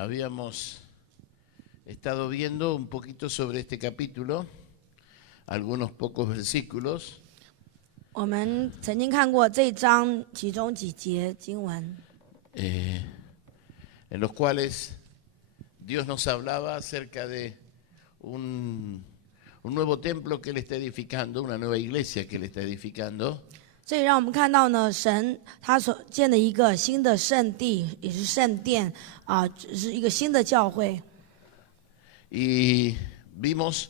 habíamos estado viendo un poquito sobre este capítulo, algunos pocos versículos, 我们曾经看过这一章其中几节经文， en los cuales Dios nos hablaba acerca de un nuevo templo que Él está edificando, una nueva iglesia que Él está edificando. 这也让我们看到呢，神他所建的一个新的圣地，也是圣殿啊，是一个新的教会。 Y vimos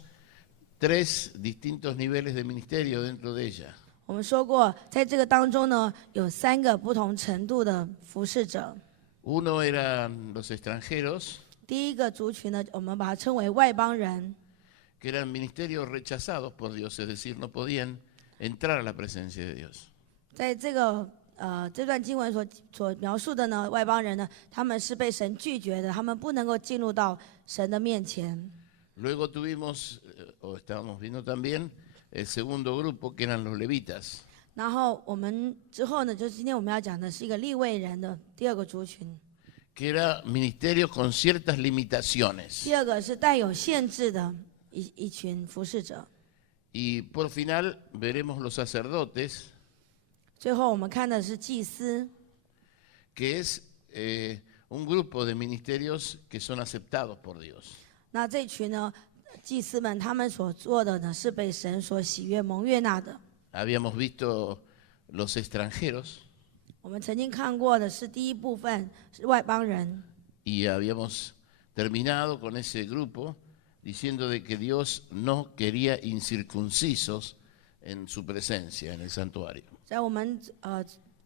3 distintos niveles de ministerio dentro de ella. 我们说过，在这个当中呢，有3个不同程度的服侍者。 Uno eran los extranjeros, 第一个族群呢，我们把它称为外邦人， que eran ministerios rechazados por Dios, es decir, no podían entrar a la presencia de Dios. 在这段经文所描述的呢，外邦人呢，他们是被神拒绝的，他们不能够进入到神的面前。 Luego tuvimos, o estábamos viendo también, el segundo grupo, que eran los levitas. 然后我们之后呢，就是今天我们要讲的是一个利未人的第二个族群。 Que era ministerio con ciertas limitaciones. 第二个是带有限制的一群服侍者。 Y por final veremos los sacerdotes, 最后我们看的是祭司， que es un grupo de ministerios que son aceptados por Dios. 那这群呢，祭司们他们所做的呢，是被神所喜悦蒙悦纳的。 Habíamos visto los extranjeros 我们曾经看过的是第一部分是外邦人， y habíamos terminado con ese grupo diciendo de que Dios no quería incircuncisos en su presencia en el santuario. 在我们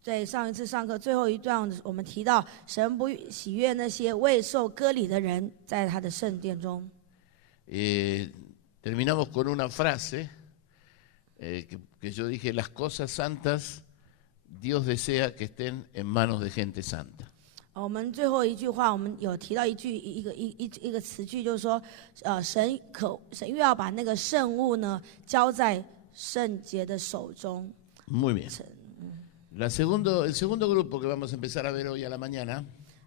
在上一次上课最后一段，我们提到神不喜悦那些未受割礼的人在他的圣殿中。 Terminamos con una frase que yo dije, las cosas santas Dios desea que estén en manos de gente santa. 我们最后一句话，我们有提到一个词句，就是说，神又要把那个圣物呢交在圣洁的手中。 Muy bien. El segundo grupo que vamos a empezar a ver hoy a la mañana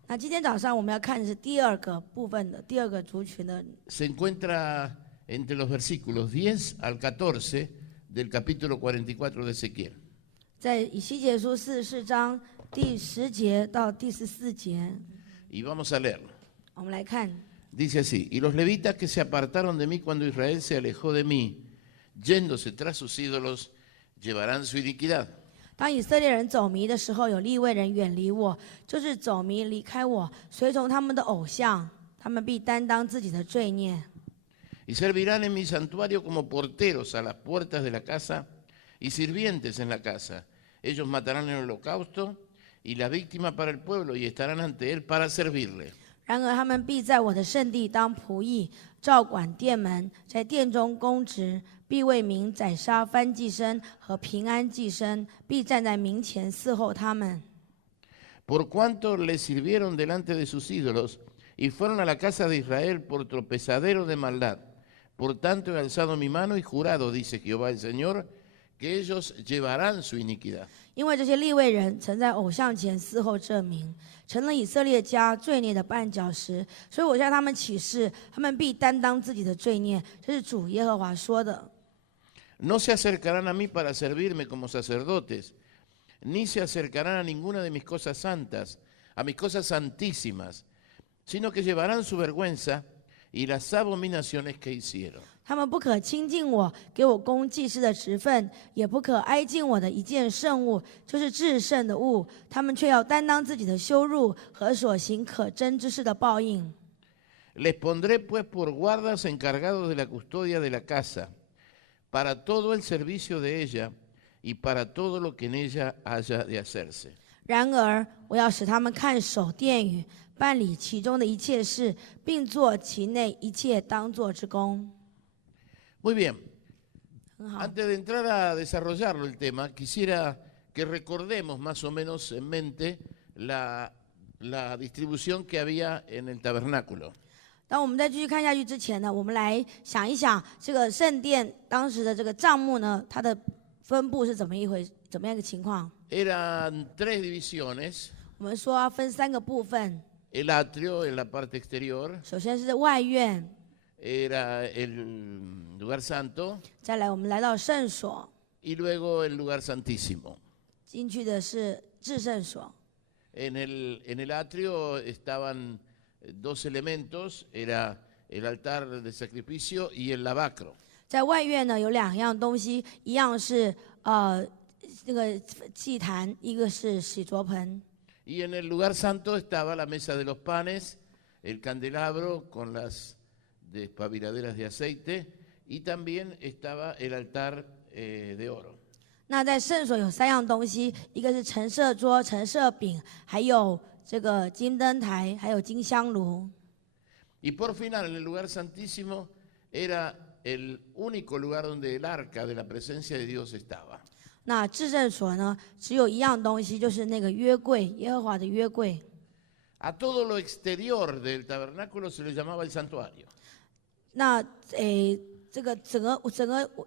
那今天早上我们要看的是第二个部分的第二个族群的， se encuentra entre los versículos 10 al 14 del capítulo 44 de Ezequiel. 在以西结书44章第10节到第14节， Y vamos a leerlo. 我们来看。 Dice así, y los levitas que se apartaron de mí cuando Israel se alejó de mí, yéndose tras sus ídolos, llevarán su iniquidad. 当以色列人走迷的时候，有利未人远离我，就是走迷离开我，随从他们的偶像，他们必担当自己的罪孽。 Y servirán en mi santuario como porteros a las puertas de la casa y sirvientes en la casa. Ellos matarán el holocausto y la víctima para el pueblo y estarán ante él para servirle. 然而他们必在我的圣地当仆役，照管殿门，在殿中供职，必为民宰杀燔祭牲和平安祭牲，必站在民前伺候他们。 Por cuanto le sirvieron delante de sus ídolos y fueron a la casa de Israel por tropezadero de maldad. Por tanto he alzado mi mano y jurado, dice Jehová el Señor, que ellos llevarán su iniquidad. 因为这些利未人曾在偶像前伺候这民，成了以色列家罪孽的绊脚石，所以我向他们起誓，他们必担当自己的罪孽。这是主耶和华说的。 No se acercarán a mí para servirme como sacerdotes, ni se acercarán a ninguna de mis cosas santas, a mis cosas santísimas, sino que llevarán su vergüenza y las abominaciones que hicieron. 他们不可亲近我，给我供祭司的职分，也不可挨近我的一件圣物，就是至圣的物。他们却要担当自己的羞辱和所行可憎之事的报应。 Les pondré pues por guardas encargados de la custodia de la casa, para todo el servicio de ella y para todo lo que en ella haya de hacerse. 然而，我要使他们看守殿宇，办理其中的一切事，并做其内一切当做之功。 Muy bien. 很好。 Antes de entrar a desarrollarlo el tema, quisiera que recordemos más o menos en mente la distribución que había en el tabernáculo. 当我们再继续看下去之前呢，我们来想一想这个圣殿当时的这个帐幕呢，它的分布是怎么样一个情况？ Eran 3 divisiones. 我们说要分3个部分， El atrio en la parte exterior 首先是外院， era el lugar santo 再来我们来到圣所， y luego el lugar santísimo. 进去的是至圣所。 En el atrio estaban dos elementos, era el altar de sacrificio y el lavacro. 在外院呢有2样东西，一样是那个祭坛，一个是洗濯盆。 Y en el lugar santo estaba la mesa de los panes, el candelabro con las despabiladeras de aceite y también estaba el altar de oro. 那在圣所有3样东西，一个是陈设桌、陈设饼，还有这个金灯台，还有金香炉。 Y por final, en el lugar santísimo era el único lugar donde el arca de la presencia de Dios estaba. 那至圣所呢，只有一样东西，就是那个约柜，耶和华的约柜。 A todo lo exterior del tabernáculo se le llamaba el santuario. 那这个整个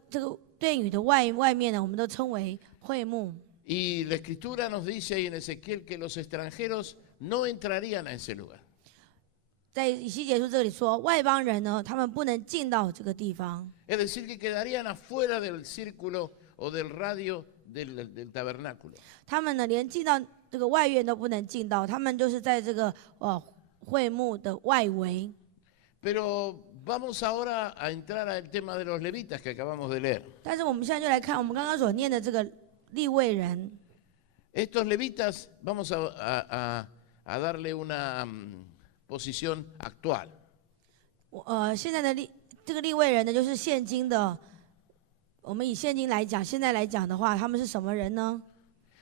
这个殿宇的外面呢，我们都称为会幕。 Y la escritura nos dice ahí en Ezequiel que los extranjeros no entrarían a ese lugar. 在以西结书这里说，外邦人呢，他们不能进到这个地方， Es decir, que quedarían afuera del círculo o del radio del tabernáculo. 他们呢连进到这个外院都不能进到，他们就是在这个会幕的外围。 Pero vamos ahora a entrar al tema de los levitas que acabamos de leer. 但是我们现在就来看我们刚刚所念的这个利未人， Estos levitas vamos a darle una posición actual. 现在的这个利未人呢，就是现今的。我们以现今来讲，现在来讲的话，他们是什么人呢？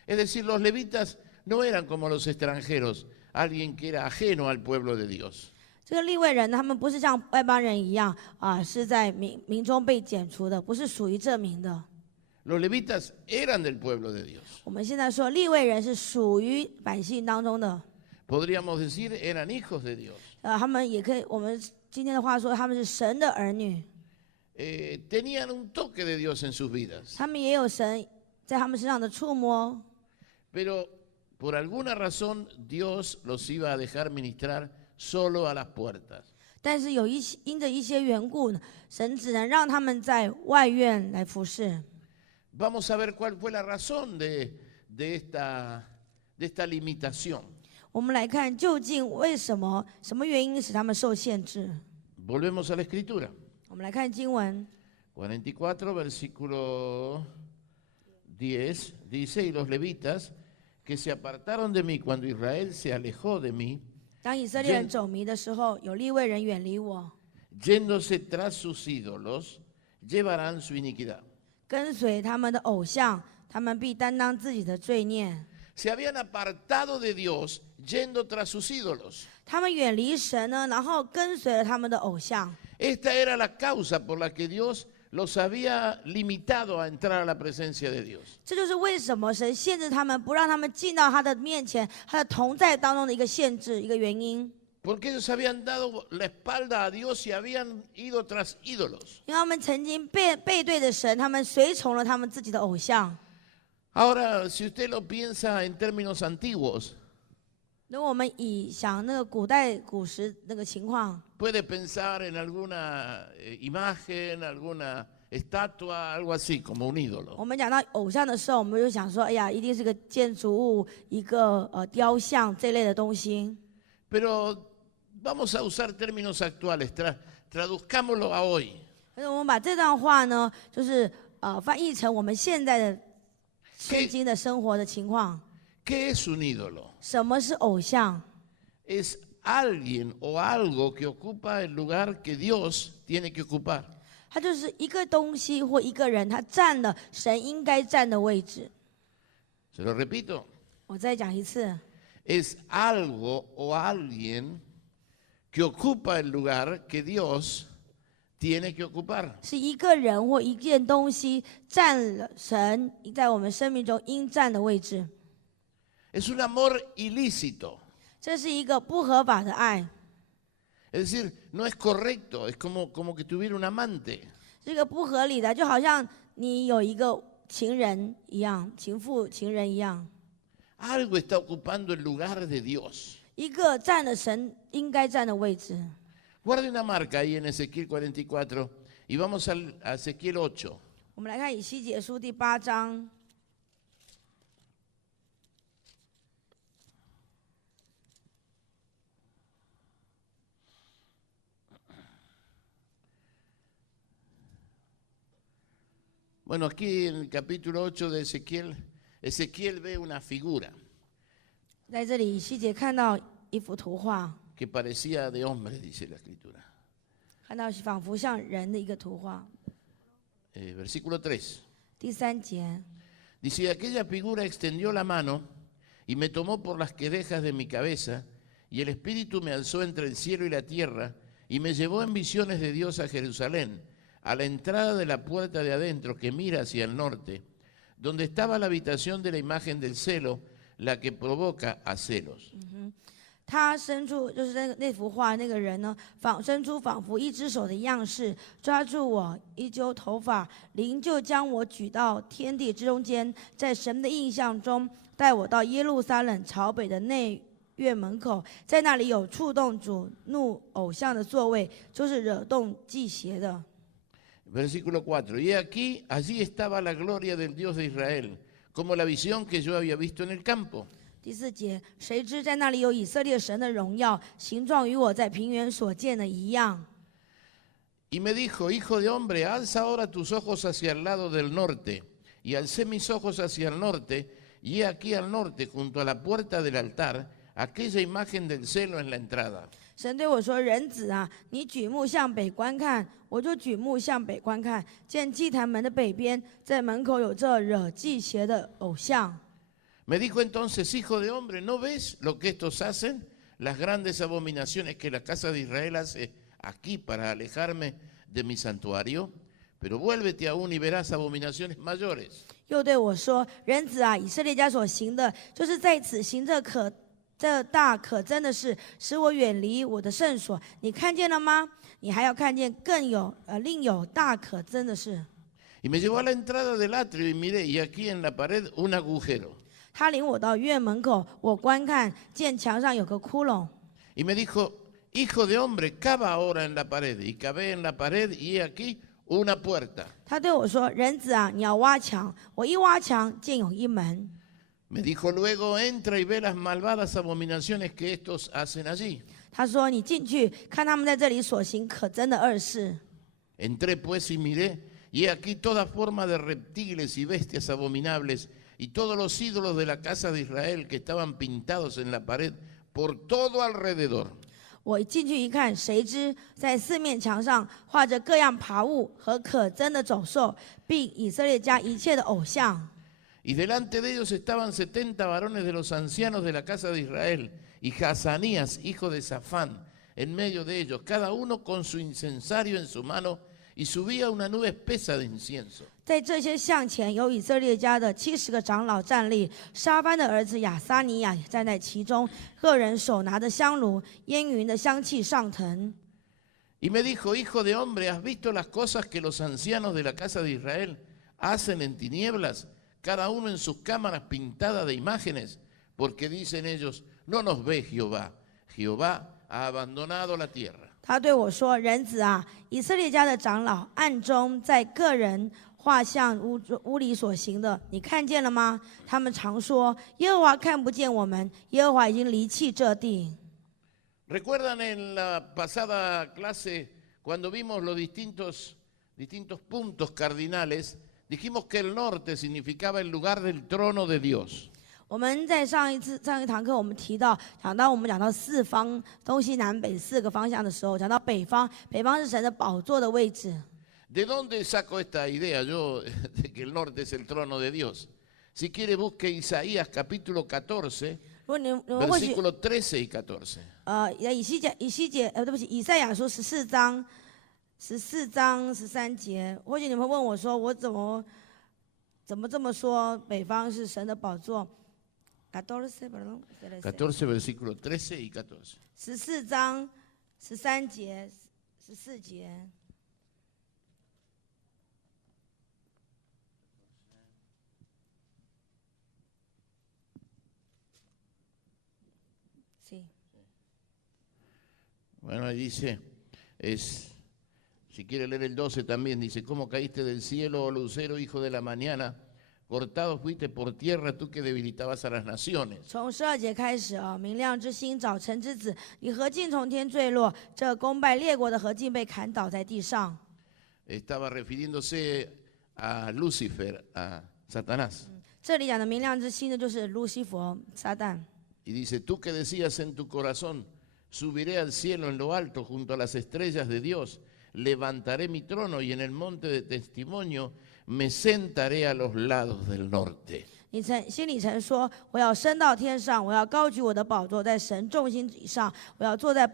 Es decir, los levitas no eran como los extranjeros, alguien que era ajeno al pueblo de Dios. 这个利未人，他们不是像外邦人一样是在民中被剪除的，不是属于这民的。 Los levitas eran del pueblo de Dios. 我们现在说利未人是属于百姓当中的， Podríamos decir, eran hijos de Dios. 他们也可以，我们今天的话说，他们是神的儿女， Tenían un toque de Dios en sus vidas. 他们也有神在他们身上的触摸。 Pero por alguna razón Dios los iba a dejar ministrar solo a las puertas. 但是因着一些缘故呢，神只能让他们在外院来服侍。 Vamos a ver cuál fue la razón de esta limitación. 我们来看究竟为什么原因使他们受限制。 Volvemos a la escritura. 我们来看经文， 44, versículo 10, dice, y los levitas que se apartaron de mí cuando Israel se alejó de mí, 当以色列人走迷的时候，有利未人远离我， yéndose tras sus ídolos, llevarán su iniquidad. 跟随他们的偶像，他们必担当自己的罪孽。 Se habían apartado de Dios yendo tras sus ídolos. 他们远离神呢，然后跟随了他们的偶像。 Esta era la causa por la que Dios los había limitado a entrar a la presencia de Dios. 这就是为什么神限制他们，不让他们进到他的面前，他的同在当中的一个限制，一个原因。 Porque ellos habían dado la espalda a Dios y habían ido tras ídolos. 因为他们曾经背对着神，他们随从了他们自己的偶像。 Ahora, si usted lo piensa en términos antiguos, 如果我们以想那个古时那个情况， puede pensar en alguna imagen, alguna estatua, algo así, como un ídolo. 我们讲到偶像的时候，我们就想说，哎呀，一定是个建筑物、一个雕像这类的东西。 Pero vamos a usar términos actuales, traduzcámoslo a hoy. 但是我们把这段话呢，就是翻译成我们现在的现今的生活的情况。 ¿Qué es un ídolo? 什么是偶像？ Es alguien o algo que ocupa el lugar que Dios tiene que ocupar. 它就是一个东西或一个人，他占了神应该占的位置。 Se lo repito. 我再讲一次， Es algo o alguien que ocupa el lugar que Dios tiene que ocupar. 是一个人或一件东西占了神在我们生命中应占的位置。 Es un amor ilícito. 这是一个不合法的爱， Es decir, no es correcto, es como que tuviera un amante. 是一个不合理的，就好像你有一个情人一样，情妇、情人一样。 Algo está ocupando el lugar de Dios. 一个站了神应该站的位置。Guarde una marca ahí en Ezequiel 44 y vamos a Ezequiel 8. 我们来看以西结书第8章。Bueno, aquí en el capítulo 8 de Ezequiel, Ezequiel ve una figura 在这里，以西结看到一幅图画， que parecía de hombre, dice la escritura. 看到仿佛像人的一个图画。Versículo 3. 第3节， Dice, aquella figura extendió la mano y me tomó por las quedejas de mi cabeza, y el Espíritu me alzó entre el cielo y la tierra, y me llevó en visiones de Dios a Jerusalén, a la entrada de la puerta de adentro que mira hacia el norte, donde estaba la habitación de la imagen del celo, la que provoca a celos. 他伸出就是那幅画那个人呢，伸出仿佛一只手的样式，抓住我，一揪头发，灵就将我举到天地之中间，在神的印象中带我到耶路撒冷朝北的内院门口，在那里有触动主怒偶像的座位，就是惹动祭邪的。 Versículo 4. Y aquí, allí estaba la gloria del Dios de Israel, como la visión que yo había visto en el campo. 第4节，谁知在那里有以色列神的荣耀，形状与我在平原所见的一样。 Y me dijo, hijo de hombre, alza ahora tus ojos hacia el lado del norte. Y alcé mis ojos hacia el norte, y he aquí al norte, junto a la puerta del altar, aquella imagen del celo en la entrada. 神对我说：“人子啊，你举目向北观看。”我就举目向北观看，见祭坛门的北边，在门口有这惹祭邪的偶像。 Me dijo entonces, hijo de hombre, ¿no ves lo que estos hacen? Las grandes abominaciones que la casa de Israel hace aquí para alejarme de mi santuario. Pero vuélvete aún y verás abominaciones mayores. 又对我说：“人子啊，以色列家所行的，就是在此行这大可憎的事，使我远离我的圣所。你看见了吗？你还要看见另有大可憎的事。” Y me llevó a la entrada del atrio y miré, y aquí en la pared un agujero. 他领我到院门口，我观看，见墙上有个窟窿。 Y me dijo, hijo de hombre, cava ahora en la pared. Y cavé en la pared y he aquí una puerta. 他对我说：“人子啊，你要挖墙。”我一挖墙，见有一门。 Me dijo luego, entra y ve las malvadas abominaciones que estos hacen allí. 他说：“你进去看他们在这里所行可憎的恶事。” Entré pues y miré, y he aquí toda forma de reptiles y bestias abominables, y todos los ídolos de la casa de Israel que estaban pintados en la pared por todo alrededor. 我进去一看，谁知在四面墙上画着各样爬物和可憎的走兽，并以色列家一切的偶像。 Y delante de ellos estaban 70 varones de los ancianos de la casa de Israel, y Hazanías, hijo de Safán, en medio de ellos, cada uno con su incensario en su mano, y subía una nube espesa de incienso. 在这些像前有以色列家的70个长老站立，沙番的儿子亚撒尼亚也站在其中，个人手拿着香炉，烟云的香气上腾。 Y me dijo, hijo de hombre, ¿has visto las cosas que los ancianos de la casa de Israel hacen en tinieblas, cada uno en sus cámaras pintadas de imágenes? Porque dicen ellos, no nos ve Jehová, Jehová ha abandonado la tierra. 他对我说：“人子啊，以色列家的长老暗中在个人画像屋里所行的，你看见了吗？他们常说耶和华看不见我们，耶和华已经离弃这地。” ¿Recuerdan en la pasada clase cuando vimos los distintos puntos cardinales? Dijimos que el norte significaba el lugar del trono de Dios. 我们在上一堂课，我们讲到四方东西南北4个方向的时候，讲到北方是神的宝座的位置。 ¿De dónde saco esta idea yo de que el norte es el trono de Dios? Si quiere busque Isaías capítulo 14, 如果你们或许 versículos 13 y 14. 以赛亚书14章13节，或许你们会问我说，我怎么这么说？北方是神的宝座。14 versículos 13 y 14. 14章13节14节。 Sí. Bueno, ahí dice, si quiere leer el 12 también, dice, ¿cómo caíste del cielo, oh lucero, hijo de la mañana? Cortado fuiste por tierra, tú que debilitabas a las naciones. 从12节开始啊，明亮之星，早晨之子，你何竟从天坠落？这攻败列国的何竟被砍倒在地上？ Estaba refiriéndose a Lucifer, a Satanás. 这里讲的明亮之星呢，就是路西弗、撒旦。 Y dice, tú que decías en tu corazón, subiré al cielo en lo alto junto a las estrellas de Dios, levantaré mi trono y en el monte de testimonio me sentaré a los lados del norte. 你心里曾说：“我要升到天上，我要高举我的宝座在神众星以上，我要坐在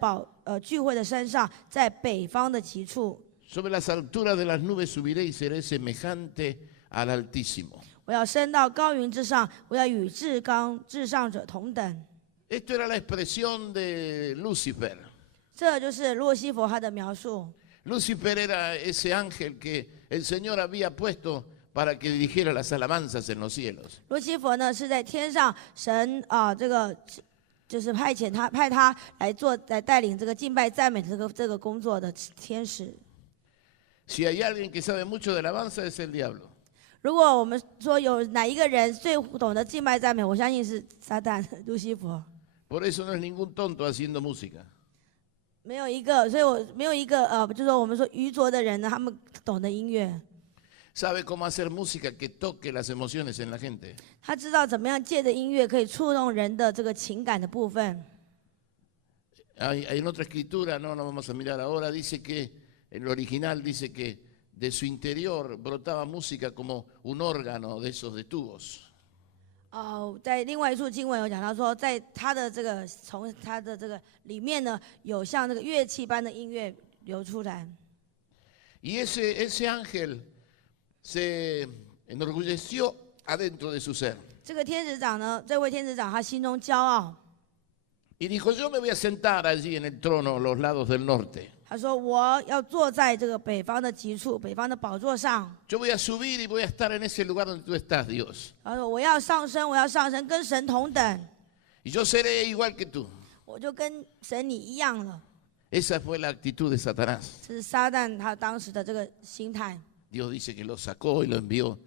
聚会的山上，在北方的极处。 Sobre las alturas de las nubes subiré y seré semejante al Altísimo. 我要升到高云之上，我要与至上者同等。” Esto era la expresión de Lucifer. 这就是路西弗他的描述。 Lucifer era ese ángel que el Señor había puesto para que dirigiera las alabanzas en los cielos. 路西弗呢是在天上，神这个就是派他来带领这个敬拜赞美的这个工作的天使。 Si hay alguien que sabe mucho de alabanza es el diablo. 如果我们说有哪一个人最懂得敬拜赞美，我相信是撒旦路西弗。 Por eso no es ningún tonto haciendo música. 没有一个，所以我没有一个就是说我们说愚拙的人呢，他们懂得音乐， Sabe cómo hacer música que toque las emociones en la gente. 他知道怎么样借着音乐可以触动人的这个情感的部分。 Hay en otra escritura, no vamos a mirar ahora, dice que, en el original dice que de su interior brotaba música como un órgano de esos de tubos. 在另外一处经文有讲到说，在他的这个从他的这个里面呢，有像这个乐器般的音乐流出来。 Y ese ángel se enorgulleció adentro de su ser. 这个天使长呢，这位天使长他心中骄傲， Y dijo, yo me voy a sentar allí en el trono, a los lados del norte. 他说我要坐在这个北方的极处，北方的宝座上。 Yo voy a subir y voy a estar en ese lugar donde tú estás, Dios. 他说我要上升，我要上升，跟神同等， Y yo seré igual que tú. 我就跟神你一样了。 Esa fue la actitud de Satanás. 这是撒旦他当时的这个心态， Dios dice que lo sacó y lo envió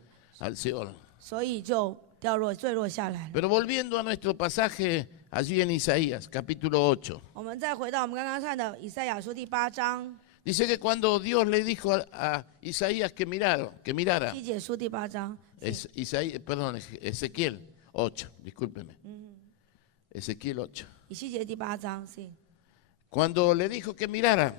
al Seol. 所以就坠落下来了。 Pero volviendo a nuestro pasaje allí en Isaías, capítulo 8. 我们再回到我们刚刚看的以赛亚书第8章， Dice que cuando Dios le dijo a Isaías que mirara, 第节书第8章， Ezequiel 8, discúlpeme. Ezequiel 8. 以西结第8章是。 Cuando le dijo que mirara,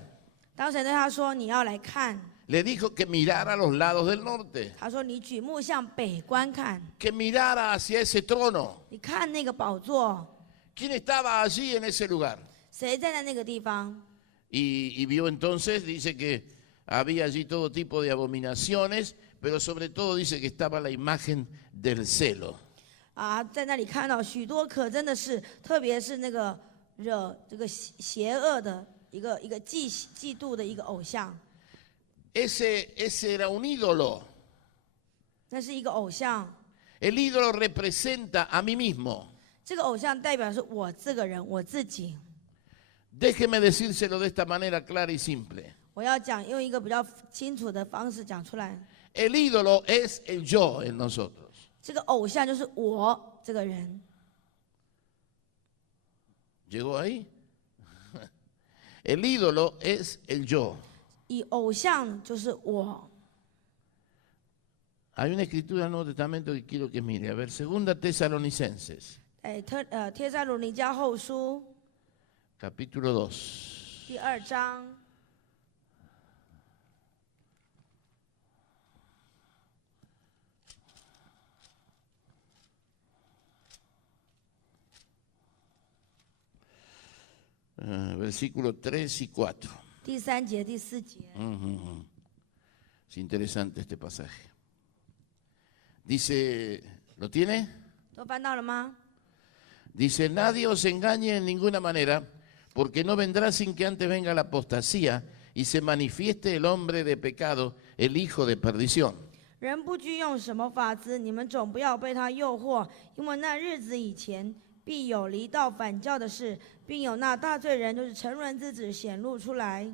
当神对他说：“你要来看。 le dijo que mirara a los lados del norte, ”他说：“你举目向北观看， que mirara hacia ese trono. 你看那个宝座， ¿Quién estaba allí en ese lugar? 谁站在那个地方？” Y vio entonces, dice que había allí todo tipo de abominaciones, pero sobre todo dice que estaba la imagen del celo. 在那里看到许多可憎的事，特别是那个惹这个邪恶的一个嫉妒的一个偶像。 Ese era un ídolo. 那是一个偶像， El ídolo representa a mí mismo. 这个偶像代表是我这个人，我自己。 Déjeme decírselo de esta manera clara y simple. 我要用一个比较清楚的方式讲出来。 El ídolo es el yo en nosotros. 这个偶像就是我这个人。 ¿Llegó ahí? El ídolo es el yo. 以偶像就是我。 Hay una escritura en el Nuevo Testamento que quiero que mire. A ver, 2 Tesalonicenses, 帖撒罗尼迦后书 capítulo 2. 第2章。 Versículos 3 y 4. 第3节、第4节。 Es interesante este pasaje. Dice, ¿lo tiene? 都翻到了吗？ Dice, nadie os engañe en ninguna manera, porque no vendrá sin que antes venga la apostasía y se manifieste el hombre de pecado, el hijo de perdición. 人不拘用什么法子，你们总不要被他诱惑，因为那日子以前，必有离道反教的事，并有那大罪人，就是沉沦之子显露出来。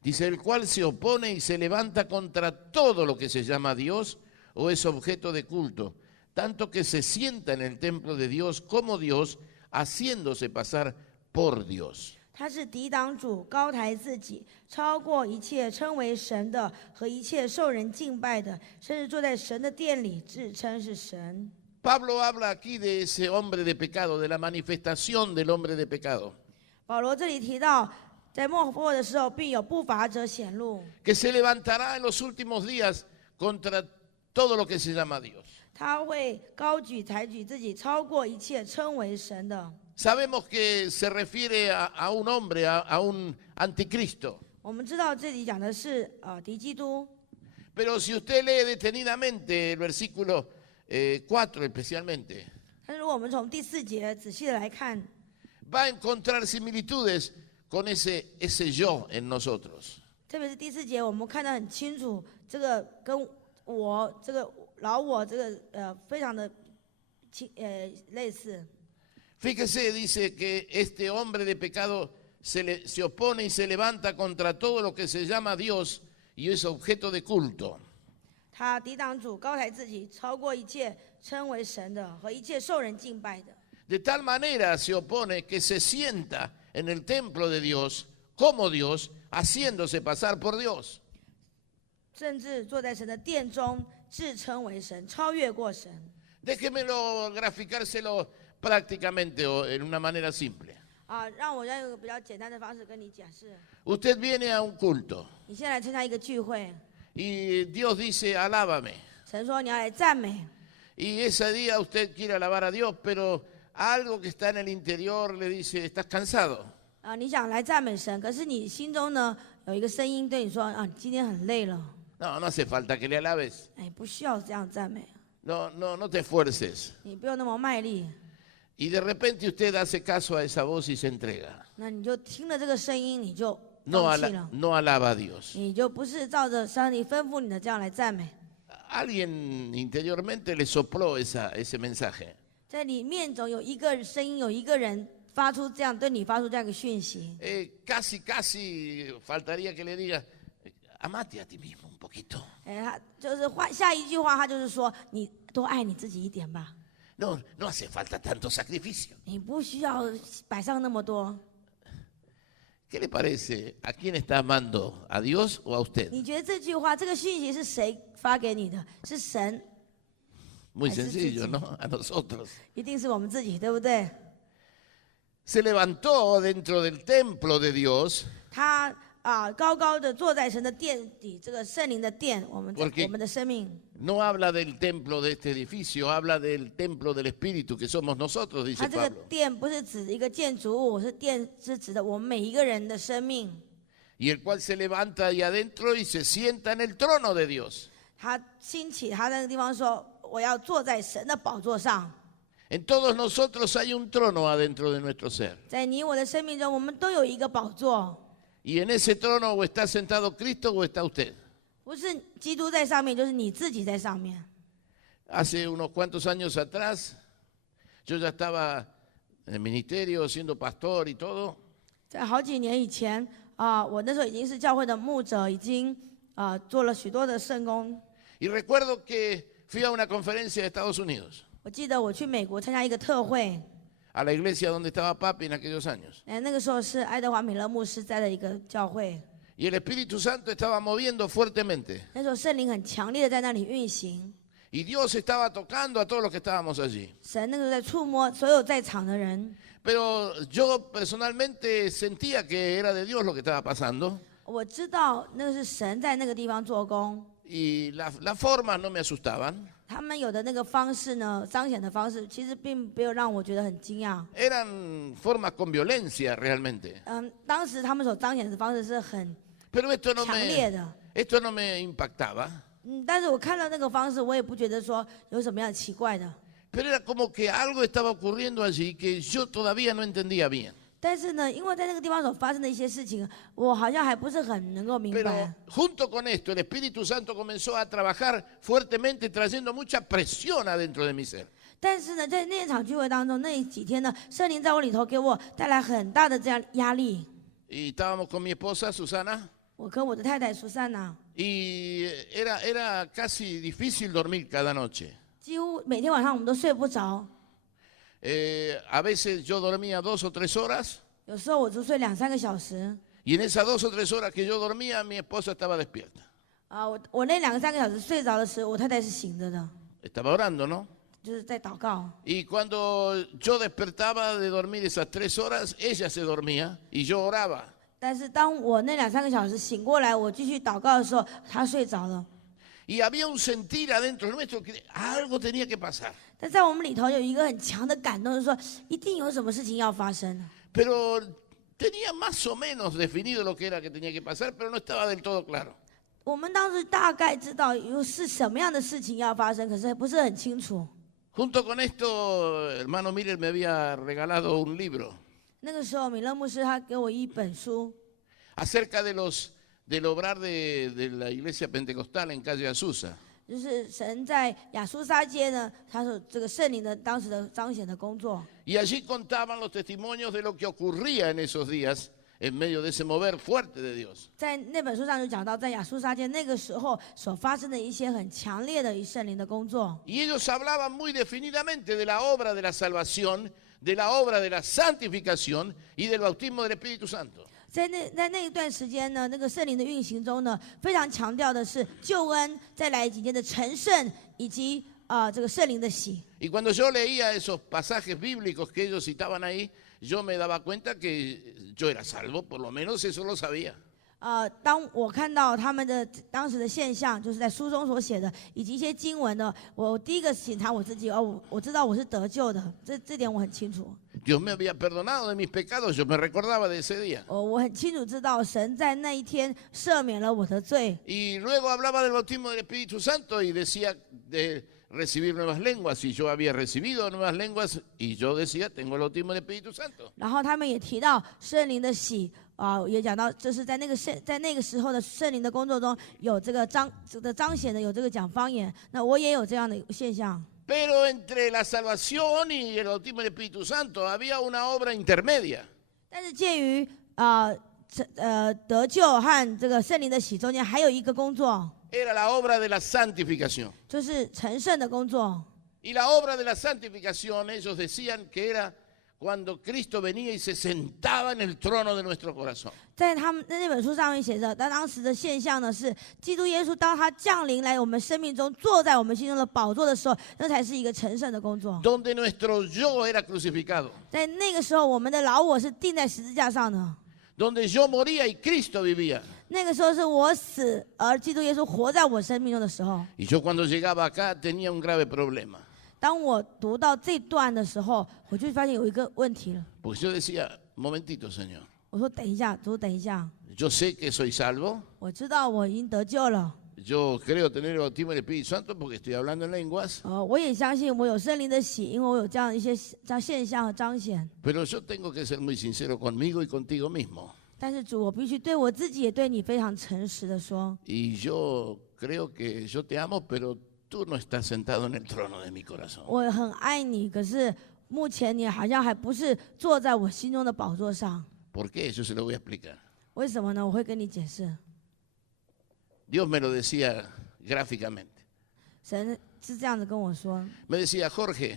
Dice, el cual se opone y se levanta contra todo lo que se llama Dios o es objeto de culto, tanto que se sienta en el templo de Dios como Dios, haciéndose pasar por Dios. 他是抵挡主，高抬自己，超过一切称为神的和一切受人敬拜的，甚至坐在神的殿里，自称是神。 Pablo habla aquí de ese hombre de pecado, de la manifestación del hombre de pecado. 保罗这里提到，在末后的时候，必有不法者显露， Que se levantará en los últimos días contra todo lo que se llama Dios. 他会高举抬举自己，超过一切称为神的。 Sabemos que se refiere a un hombre, a un anticristo. 我们知道这里讲的是敌基督， Pero si usted lee detenidamente el versículo 4 especialmente, 但是如果我们从第4节仔细的来看， va a encontrar similitudes con ese yo en nosotros. 特别是第4节，我们看得很清楚，这个跟我这个老我这个非常的类似。 Fíjese, dice que este hombre de pecado se opone y se levanta contra todo lo que se llama Dios y es objeto de culto. 他抵挡主，高抬自己，超过一切称为神的和一切受人敬拜的。 De tal manera se opone que se sienta en el templo de Dios como Dios, haciéndose pasar por Dios. 甚至坐在神的殿中，自称为神，超越过神。 Déjemelo graficárselo prácticamente o en una manera simple. 让我用一个比较简单的方式跟你解释。 Usted viene a un culto 你现在来参加一个聚会， y Dios dice, alábame. 神说你要来赞美， Y ese día usted quiere alabar a Dios, pero algo que está en el interior le dice, estás cansado. 你想来赞美神，可是你心中呢有一个声音对你说你今天很累了， No, no hace falta que le alabes. 不需要这样赞美， No te esfuerces. 你不用那么卖力。 Y de repente usted hace caso a esa voz y se entrega. 那你就听了这个声音，你就 No, 放弃了， no alaba a Dios. 你就不是照着上帝吩咐你的这样来赞美。 Alguien interiormente le sopló ese mensaje. 在里面总有一个声音，有一个人发出这样对你发出这样一个讯息。 Casi faltaría que le diga, amate a ti mismo un poquito. 他就是下一句话，他就是说你多爱你自己一点吧， No hace falta tanto sacrificio. 你不需要摆上那么多。 ¿Qué le parece? ¿A quién está amando? ¿A Dios o a usted? 你觉得这句话，这个讯息是谁发给你的？是神， Muy Ay, sí, sencillo, sí. ¿no? A nosotros. 一定是我们自己，对不对？ Se levantó dentro del templo de Dios 他高高的坐在神的殿里，这个圣灵的殿，我们 Porque 我们的生命。 no habla del templo de este edificio, habla del templo del Espíritu que somos nosotros, 他 dice 这个 Pablo. 殿不是指一个建筑物，是殿是指的我们每一个人的生命。 Y el cual se levanta ahí adentro y se sienta en el trono de Dios. 他兴起，他那个地方说：“我要坐在神的宝座上。” En todos nosotros hay un trono adentro de nuestro ser. 在你我的生命中，我们都有一个宝座， Y en ese trono o está sentado Cristo o está usted. 不是基督在上面，就是你自己在上面。 Hace unos cuantos años atrás, yo ya estaba en el ministerio, siendo pastor y todo. 在好几年以前我那时候已经是教会的牧者，已经做了许多的圣工。 Y recuerdo que fui a una conferencia de Estados Unidos, 我记得我去美国参加一个特会， a la iglesia donde estaba papi en aquellos años. 那个时候是爱德华米勒牧师在的一个教会， Y el Espíritu Santo estaba moviendo fuertemente. 那时候圣灵很强烈的在那里运行， Y Dios estaba tocando a todos los que estábamos allí. 神那个时候在触摸所有在场的人。 Pero yo personalmente sentía que era de Dios lo que estaba pasando. 我知道那个是神在那个地方做工， Y las formas no me asustaban. 他们有的那个方式呢，彰显的方式，其实并没有让我觉得很惊讶。 Eran formas con violencia realmente. 当时他们所彰显的方式是很 Pero 强烈的， esto no me impactaba. 但是我看到那个方式，我也不觉得说有什么样奇怪的。 Pero era como que algo estaba ocurriendo allí que yo todavía no entendía bien. 但是呢，因为在那个地方所发生的一些事情，我好像还不是很能够明 Pero 白。 junto con esto, el Espíritu Santo comenzó a trabajar fuertemente, trayendo mucha presión adentro de mi ser. 但是呢，在那场聚会当中，那几天呢，圣灵在我里头给我带来很大的这样压力。Y estábamos con mi esposa Susana 我跟我的太太苏珊娜， y era casi difícil dormir cada noche. 几乎每天晚上我们都睡不着， A veces yo dormía 2 o 3 horas 有时候我就睡2、3个小时。 y en esas 2 o 3 horas que yo dormía mi esposa estaba despierta. 我那2、3个小时睡着的时候，我太太是醒着的， Estaba orando, ¿no? 就是在祷告。 Y cuando yo despertaba de dormir esas 3 horas, ella se dormía y yo oraba. 但是当我那2、3个小时醒过来，我继续祷告的时候，她睡着了。 Y había un sentir adentro nuestro que algo tenía que pasar. 但在我们里头有一个很强的感动，就是说一定有什么事情要发生。 Pero tenía más o menos definido lo que era que tenía que pasar, pero no estaba del todo claro. 我们当时大概知道有是什么样的事情要发生，可是不是很清楚。 Junto con esto, hermano Miller me había regalado un libro 那个时候，米勒牧师他给我一本书， acerca del obrar de la iglesia pentecostal en calle Azusa. 就是神在亚苏撒街呢，他说这个圣灵的当时的彰显的工作。 Y allí contaban los testimonios de lo que ocurría en esos días en medio de ese mover fuerte de Dios. 在那本书上就讲到，在亚苏撒街那个时候所发生的一些很强烈的圣灵的工作。 Y ellos hablaban muy definidamente de la obra de la salvación, de la obra de la santificación y del bautismo del Espíritu Santo. 在那一段时间呢，那个圣灵的运行中呢，非常强调的是救恩，再来几天的成圣，以及这个圣灵的洗。 Y cuando yo leía esos pasajes bíblicos que ellos citaban ahí, yo me daba cuenta que yo era salvo, por lo menos eso lo sabía. 当我看到他们的当时的现象，就是在书中所写的，以及一些经文呢，我第一个检查我自己，我知道我是得救的，这点我很清楚。 Dios me había perdonado de mis pecados, yo me recordaba de ese día. 我很清楚知道神在那一天赦免了我的罪。 Y luego hablaba del bautismo del Espíritu Santo y decía de recibir nuevas lenguas. Y yo había recibido nuevas lenguas y yo decía, tengo el bautismo del Espíritu Santo. 然后他们也提到圣灵的洗，也讲到这是在那个时候的圣灵的工作中有这个彰显的，有这个讲方言。那我也有这样的现象。 Pero entre la salvación y el bautismo del Espíritu Santo había una obra intermedia. 但是介于得救和这个圣灵的洗中间，还有一个工作， Era la obra de la santificación. 就是成圣的工作。 Y la obra de la santificación, ellos decían que era cuando Cristo venía y se sentaba en el trono de nuestro corazón. 在他们那本书上面写着，当时的现象呢是，基督耶稣当他降临来我们生命中，坐在我们心中的宝座的时候，那才是一个成圣的工作。 Donde nuestro yo era crucificado. 在那个时候，我们的老我是钉在十字架上的。 Donde yo moría y Cristo vivía. 那个时候是我死，而基督耶稣活在我生命中的时候。 Y yo cuando llegaba acá tenía un grave problema. 当我读到这段的时候，我就发现有一个问题了。 Porque yo decía, momentito, Señor. 我说等一下，主等一下， Yo sé que soy salvo. 我知道我已经得救了。 Yo creo tener el bautismo del Espíritu Santo porque estoy hablando en lenguas. 我也相信我有圣灵的洗，因为我有这样一些现象和彰显。 Pero yo tengo que ser muy sincero conmigo y contigo mismo. 但是主，我必须对我自己也对你非常诚实的说， Y yo creo que yo te amo, pero tú no estás sentado en el trono de mi corazón. 我很爱你，可是目前你好像还不是坐在我心中的宝座上。 ¿Por qué? Yo se lo voy a explicar. 为什么呢？我会跟你解释。 Dios me lo decía gráficamente. 神是这样子跟我说， Me decía, Jorge,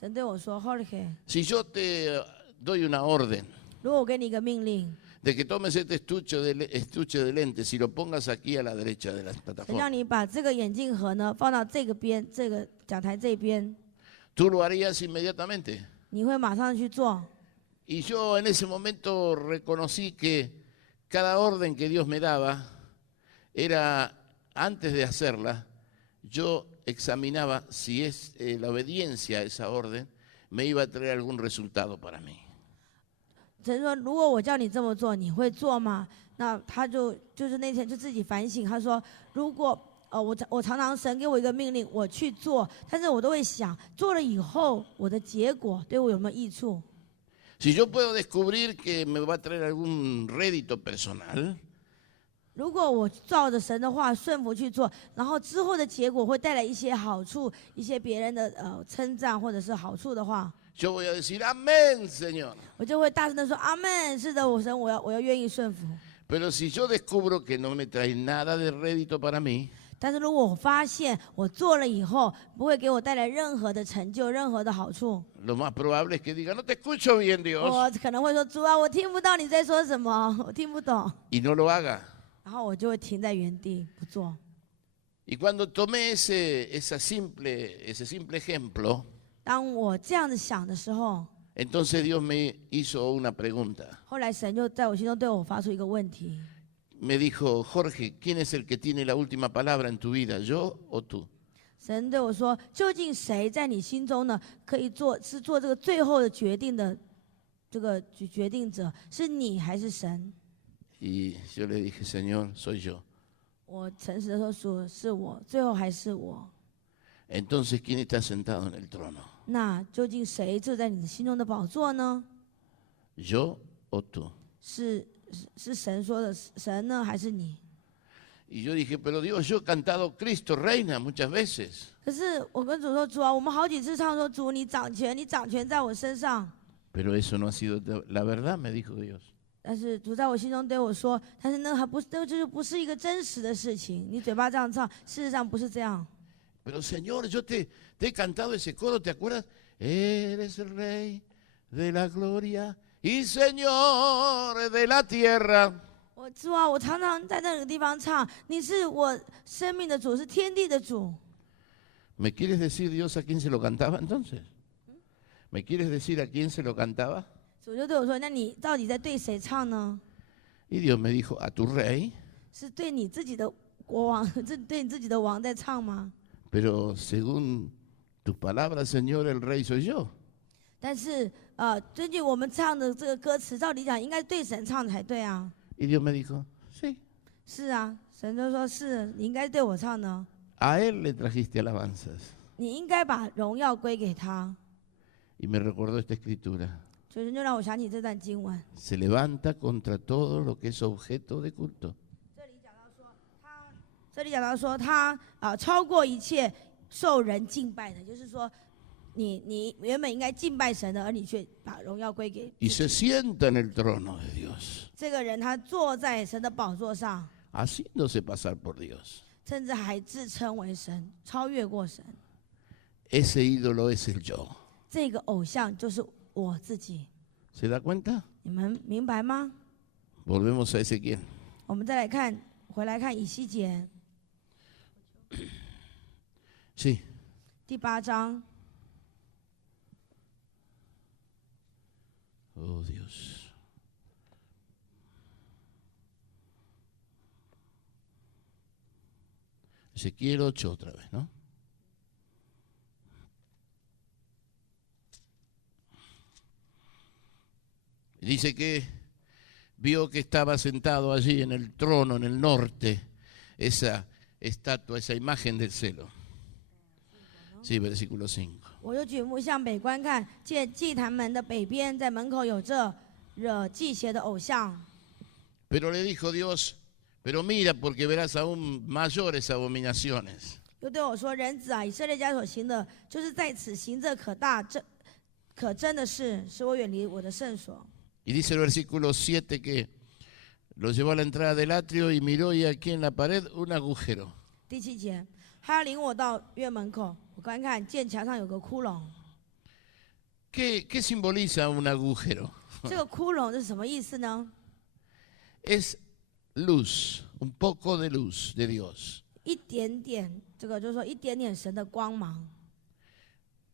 神对我说 ，Jorge， si yo te doy una orden 如果我给你一个命令， de que tomes este estuche de lentes y lo pongas aquí a la derecha de la 神 plataforma, 让你把这个眼镜盒呢放到这个边，这个讲台这边， tú lo harías inmediatamente. 你会马上去做。 Y yo en ese momento reconocí que cada orden que Dios me daba era, antes de hacerla, yo examinaba si la obediencia a esa orden me iba a traer algún resultado para mí. 神说：“如果我叫你这么做，你会做吗？”那他就是那天就自己反省，他说：“如果我常常神给我一个命令，我去做，但是我都会想，做了以后我的结果对我有没有益处？ Si yo puedo descubrir que me va a traer algún rédito personal, 如果我照着神的话顺服去做，然后之后的结果会带来一些好处，一些别人的称赞或者是好处的话， yo voy a decir, amén, Señor. 我就会大声的说阿门，是的，神，我要愿意顺服。 Pero si yo descubro que no me trae nada de rédito para mí, 但是如果我发现我做了以后不会给我带来任何的成就、任何的好处， lo más probable es que diga, no te escucho bien, Dios, 我可能会说主啊，我听不到你在说什么，我听不懂， y no lo haga. 然后我就会停在原地不做。 Y cuando tomé ese simple ejemplo, 当我这样子想的时候， entonces Dios me hizo una pregunta. 后来神就在我心中对我发出一个问题， Me dijo, Jorge, ¿quién es el que tiene la última palabra en tu vida, yo o tú? 神对我说：“究竟谁在你心中呢？可以做这个最后的决定的这个决定者，是你还是神？” Y yo le dije, Señor, soy yo. 我诚实的说：“主是我，最后还是我。 Entonces, ¿quién está sentado en el trono? 那究竟谁坐在你的心中的宝座呢？ ¿Yo o tú? 是神说的神呢，还是你？ Y yo dije, pero Dios, yo he cantado Cristo reina muchas veces. 可是我跟主说：主啊，我们好几次唱说主，你掌权，你掌权在我身上。 Pero eso no ha sido la verdad, me dijo Dios. 但是主在我心中对我说：但是那还不是，那就是不是一个真实的事情。你嘴巴这样唱，事实上不是这样。 Pero Señor, yo te he cantado ese coro, ¿te acuerdas? Eres el Rey de la gloria y Señor de la tierra. 我主啊，我常常在那个地方唱，你是我生命的主，是天地的主。 ¿Me quieres decir Dios a quién se lo cantaba entonces? ¿Me quieres decir a quién se lo cantaba? 主就对我说：那你到底在对谁唱呢？ Y Dios me dijo, a tu rey. 是对你自己的国王，这对你自己的王在唱吗？ Pero según tus palabras, Señor, el rey soy yo. 但是根据我们唱的这个歌词，照理讲应该对神唱才对啊。 Y Dios me dijo, sí, 是啊，神就说是你应该对我唱的， a él le trajiste alabanzas. 你应该把荣耀归给他。 Y me recordó esta escritura. 所以神就让我想起这段经文。 Se levanta contra todo lo que es objeto de culto. 这里讲到说他超过一切受人敬拜的，就是说你原本应该敬拜神的，而你却把荣耀归给 Y se sienta en el trono de Dios, 这个人，他坐在神的宝座上， haciéndose pasar por Dios. 甚至还自称为神，超越过神。 Ese ídolo es el yo. 这个偶像就是我自己， ¿Se da cuenta? 你们明白吗？ Volvemos a Ezequiel. 我们再来看，回来看以西结 Sí. 第8章。 Oh Dios. Ezequiel 8 otra vez, ¿no? Dice que vio que estaba sentado allí en el trono, en el norte, esa estatua, esa imagen del celo. Sí, versículo 5. 我又举目向北观看，见祭坛门的北边，在门口有这惹祭邪的偶像。 Pero le dijo Dios, pero mira porque verás aún mayores abominaciones. 又对我说：“人子啊，以色列家所行的，就是在此行这可憎的事，使我远离我的圣所。” Y dice el versículo 7 que lo llevó a la entrada del atrio y miró y aquí en la pared un agujero. 第7节，他要领我到院门口，我观看，见墙上有个窟窿。 ¿Qué simboliza un agujero? 这个窟窿是什么意思呢？ Es luz, un poco de luz de Dios. 一点点，这个就是说一点点神的光芒，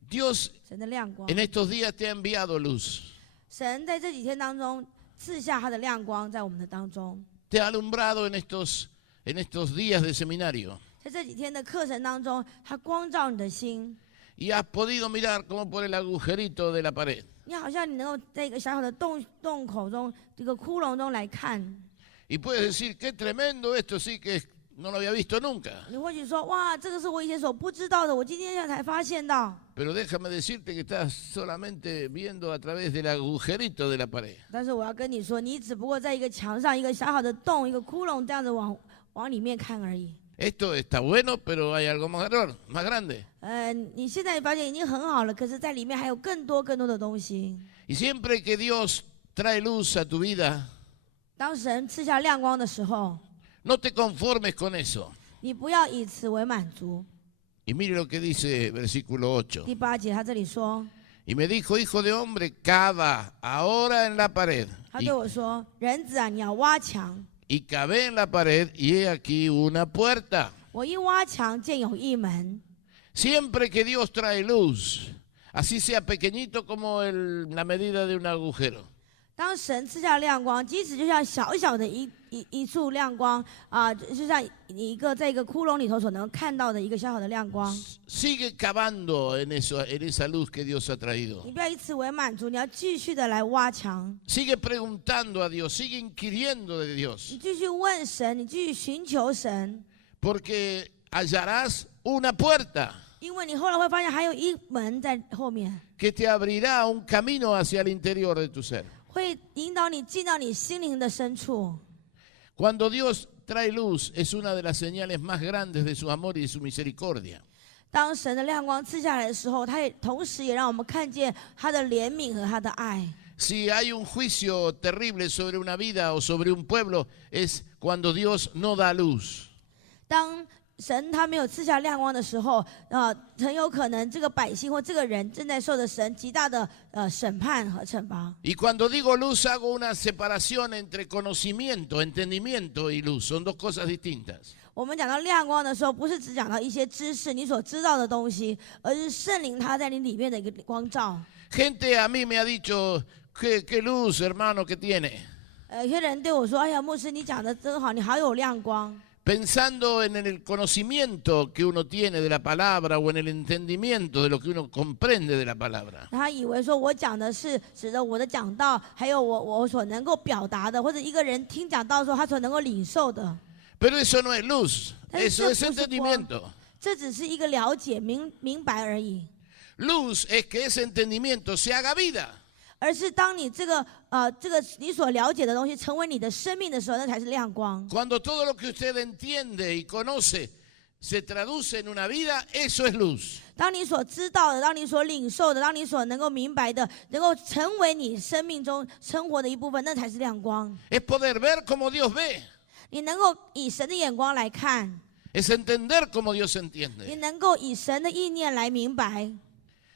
Dios 神的亮光。 en estos días te ha enviado luz, 神在这几天当中赐下他的亮光在我们的当中， te ha alumbrado en estos días de seminario 在这几天的课程当中，他光照你的心， y has podido mirar como por el agujerito de la pared. 你好像你能够在一个小小的洞口中，这个窟窿中来看， Y puedes decir, qué tremendo esto, sí que es no lo había visto nunca. 你或许说，哇，这个是我以前所不知道的，我今天才发现到。 Pero déjame decirte que estás solamente viendo a través del agujerito de la pared. 但是我要跟你说，你只不过在一个墙上一个小小的洞，一个窟窿，这样子往里面看而已。 Esto está bueno, pero hay algo más grande. 你现在发现已经很好了，可是在里面还有更多的东西。 Y siempre que Dios trae luz a tu vida, 当神赐下亮光的时候， no te conformes con eso. 你不要以此为满足。 Y mire lo que dice versículo 8. 第8节他这里说， Y me dijo, hijo de hombre, cava ahora en la pared. 他对我说，人子啊，你要挖墙。 Y cavé en la pared y he aquí una puerta. 我一挖墙，见有一门。 Siempre que Dios trae luz, así sea pequeñito como la medida de un agujero. 当神赐下亮光，即使就像小小的一束亮光啊，就像你在一个窟窿里头所能看到的一个小小的亮光。 Sigue cavando en esa luz que Dios ha 你 traído. 不要以此为满足，你要继续的来挖墙， Sigue preguntando a Dios, sigue inquiriendo de 你 Dios. 继续问神，你继续寻求神， Porque hallarás una puerta 因为你后来会发现还有一门在后面， que te abrirá un camino hacia el interior de tu ser. 会引导你进到你心灵的深处。 Cuando Dios trae luz, es una de las señales más grandes de su amor y de su misericordia. 当神的亮光赐下来的时候，他也同时也让我们看见他的怜悯和他的爱。 Si hay un juicio terrible sobre una vida o sobre un pueblo, es cuando Dios no da luz. 当神他没有赐下亮光的时候，很有可能这个百姓或这个人正在受着神极大的审判和惩罚。 Y cuando digo luz, hago una separación entre conocimiento, entendimiento y luz. Son dos cosas distintas. 我们讲到亮光的时候，不是只讲到一些知识你所知道的东西，而是圣灵他在你里面的一个光照。 Gente a mí me ha dicho, ¿qué luz, hermano, que tiene? 有些人对我说：“哎呀，牧师，你讲的真好，你好有亮光。” Pensando en el conocimiento que uno tiene de la palabra o en el entendimiento de lo que uno comprende de la palabra. 他以为说我讲的是指的我的讲道，还有我所能够表达的，或者一个人听讲道的时候他所能够领受的。 Pero eso no es luz, eso es 但是这不是光， entendimiento. 这只是一个了解、明白而已。 Luz es que ese entendimiento se haga vida. 而是当你这个你所了解的东西成为你的生命的时候，那才是亮光。 Cuando todo lo que usted entiende y conoce se traduce en una vida, eso es luz. 当你所知道的，当你所领受的，当你所能够明白的，能够成为你生命中生活的一部分，那才是亮光。 Es poder ver como Dios ve. 你能够以神的眼光来看， Es entender como Dios 你 entiende. 能够以神的意念来明白。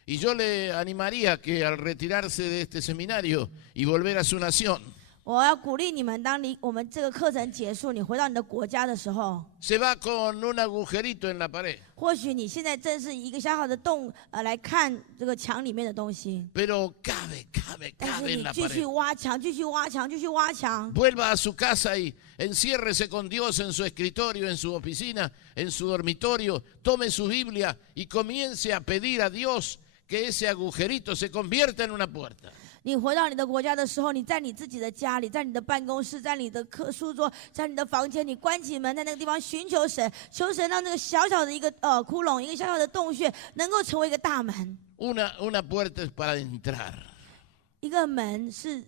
Y yo le animaría que al retirarse de este seminario y volver a su nación, 我要鼓励你们，当我们这个课程结束，你回到你的国家的时候， se va con un agujerito en la pared. 或许你现在正是一个小小的洞，来看这个墙里面的东西。 Pero cabe 但是 en 你 la 继续 pared. 挖墙，继续挖墙，继续挖墙。 Vuelva a su casa y enciérrese con Dios en su escritorio, en su oficina, en su dormitorio. Tome su Biblia y comience a pedir a Dios que ese agujerito se convierta en una puerta. 你回到你的国家的时候，你在你自己的家里，在你的办公室，在你的书桌，在你的房间，你关起门，在那个地方寻求神，求神让那个小小的一个窟窿，一个小小的洞穴，能够成为一个大门。 Una puerta es para entrar. 一个门是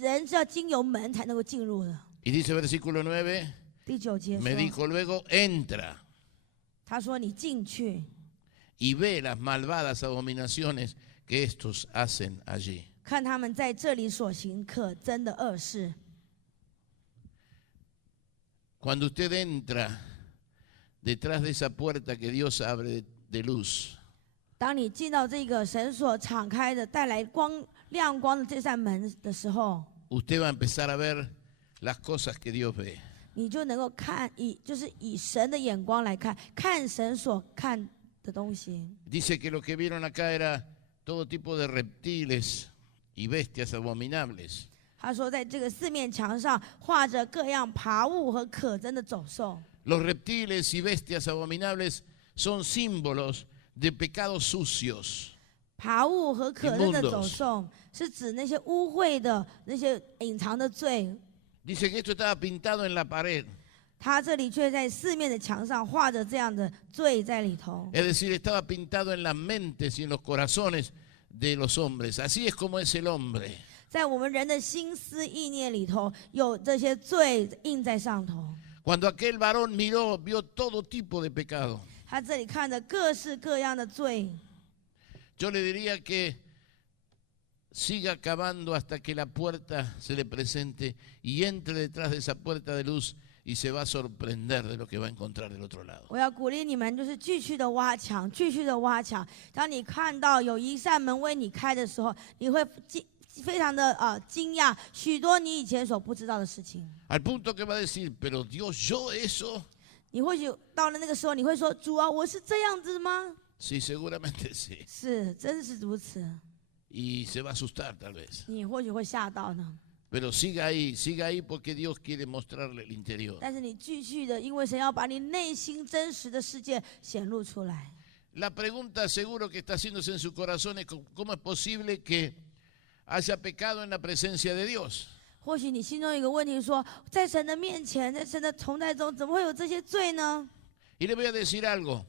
人是要经由门才能够进入的。 Y dice versículo 9, 第9节 me 说， dijo luego, entra 他说你进去， y ve las malvadas abominaciones que estos hacen allí. 看他们在这里所行可憎的恶事。 Cuando usted entra detrás de esa puerta que Dios abre de luz, 当你进到这个神所敞开的、带来亮光的这扇门的时候， usted va a empezar a ver las cosas que Dios ve. 你就能够看就是以神的眼光来看，看神所看的东西。 Dice que lo que vieron acá era todo tipo de reptiles y bestias abominables. 他说，在这个四面墙上画着各样爬物和可憎的走兽。 Los reptiles y bestias abominables son símbolos de pecados sucios. 爬物和可憎的走兽是指那些污秽的、那些隐藏的罪。 Dice que esto estaba pintado en la pared. 他这里却在四面的墙上画着这样的罪在里头。 Es decir, estaba pintado en las mentes y en los corazones de los hombres. Así es como es el hombre. 在我们人的心思意念里头，有这些罪印在上头。 Cuando aquel varón miró, vio todo tipo de pecado. 他这里看着各式各样的罪， Yo le diría que siga cavando hasta que la puerta se le presente y entre detrás de esa puerta de luz y se va a sorprender de lo que va a encontrar del otro lado. 我要鼓励你们，就是继续的挖墙，继续的挖墙。当你看到有一扇门为你开的时候，你会非常的惊讶，许多你以前所不知道的事情。 Al punto que va a decir, pero Dios, ¿yo eso? 你或许到了那个时候，你会说：“主啊，我是这样子吗 Sí, seguramente sí. ？”是，真是如此。 Y se va a asustar tal vez. 你或许会吓到呢。 Pero siga ahí porque Dios quiere mostrarle el interior. 但是你继续的，因为神要把你内心真实的世界显露出来。 La pregunta seguro que está haciéndose en su corazón es ¿cómo es posible que haya pecado en la presencia de Dios? 或许你心中有一个问题说，在神的面前，在神的同在中，怎么会有这些罪呢？ Y le voy a decir algo.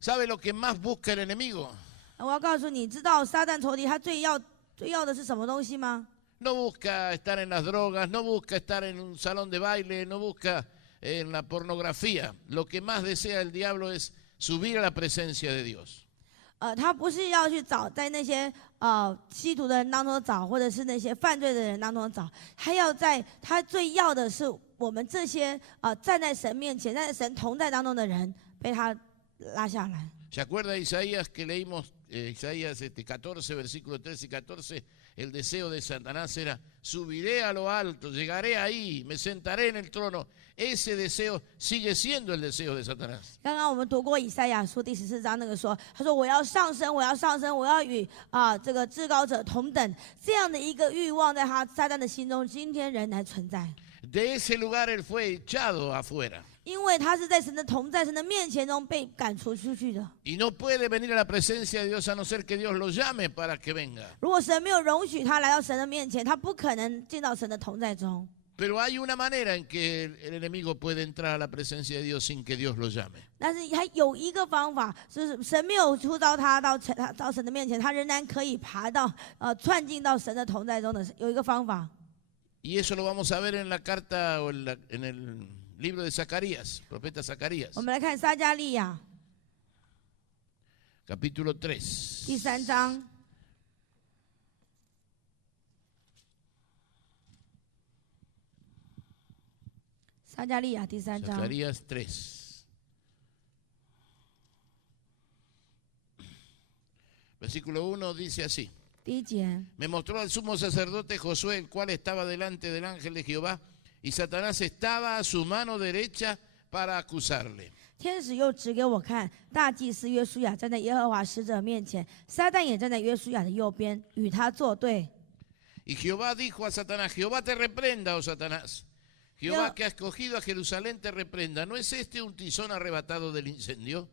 ¿Sabe lo que más busca el enemigo? 我要告诉你，知道撒旦仇敌他最要的是什么东西吗？ No busca estar en las drogas, no busca estar en un salón de baile, no busca en la pornografía. Lo que más desea el diablo es subir a la presencia de Dios. 他不是要去找在那些吸毒的人当中找，或者是那些犯罪的人当中找，他最要的是我们这些站在神面前、站在神同在当中的人被他拉下来。 ¿Se acuerda Isaías que leímos, Isaías 14, versículos 13 y 14? El deseo de Satanás era, subiré a lo alto, llegaré ahí, me sentaré en el trono. Ese deseo sigue siendo el deseo de Satanás. 刚刚我们读过以赛亚书第14章那个说，他说我要上升，我要上升，我要与这个至高者同等，这样的一个欲望在撒旦的心中，今天仍然存在。 De ese lugar él fue echado afuera. 因为他是在神的同在、神的面前中被赶出去的。 Y no puede venir a la presencia de Dios a no ser que Dios lo llame para que venga. 如果神没有容许他来到神的面前，他不可能进到神的同在中。 Pero hay una manera en que el enemigo puede entrar a la presencia de Dios sin que Dios lo llame. 但是还有一个方法，就是神没有呼召他到神的面前，他仍然可以爬到窜进到神的同在中的。有一个方法。 Y eso lo vamos a ver en la carta o en el libro de Zacarías, profeta Zacarías. 我们来看撒迦利亚 Capítulo 3. 第3章。撒迦利亚第3章。 Zacarías 3. Versículo 1 dice así. 第1节。 Me mostró al sumo sacerdote Josué, el cual estaba delante del ángel de Jehová, y Satanás estaba a su mano derecha para acusarle. 天使又指给我看，大祭司约书亚站在耶和华使者面前，撒旦也站在约书亚的右边，与他作对。 Y Jehová dijo a Satanás, Jehová te reprenda, oh Satanás. Jehová que ha escogido a Jerusalén te reprenda. ¿No es este un tizón arrebatado del incendio?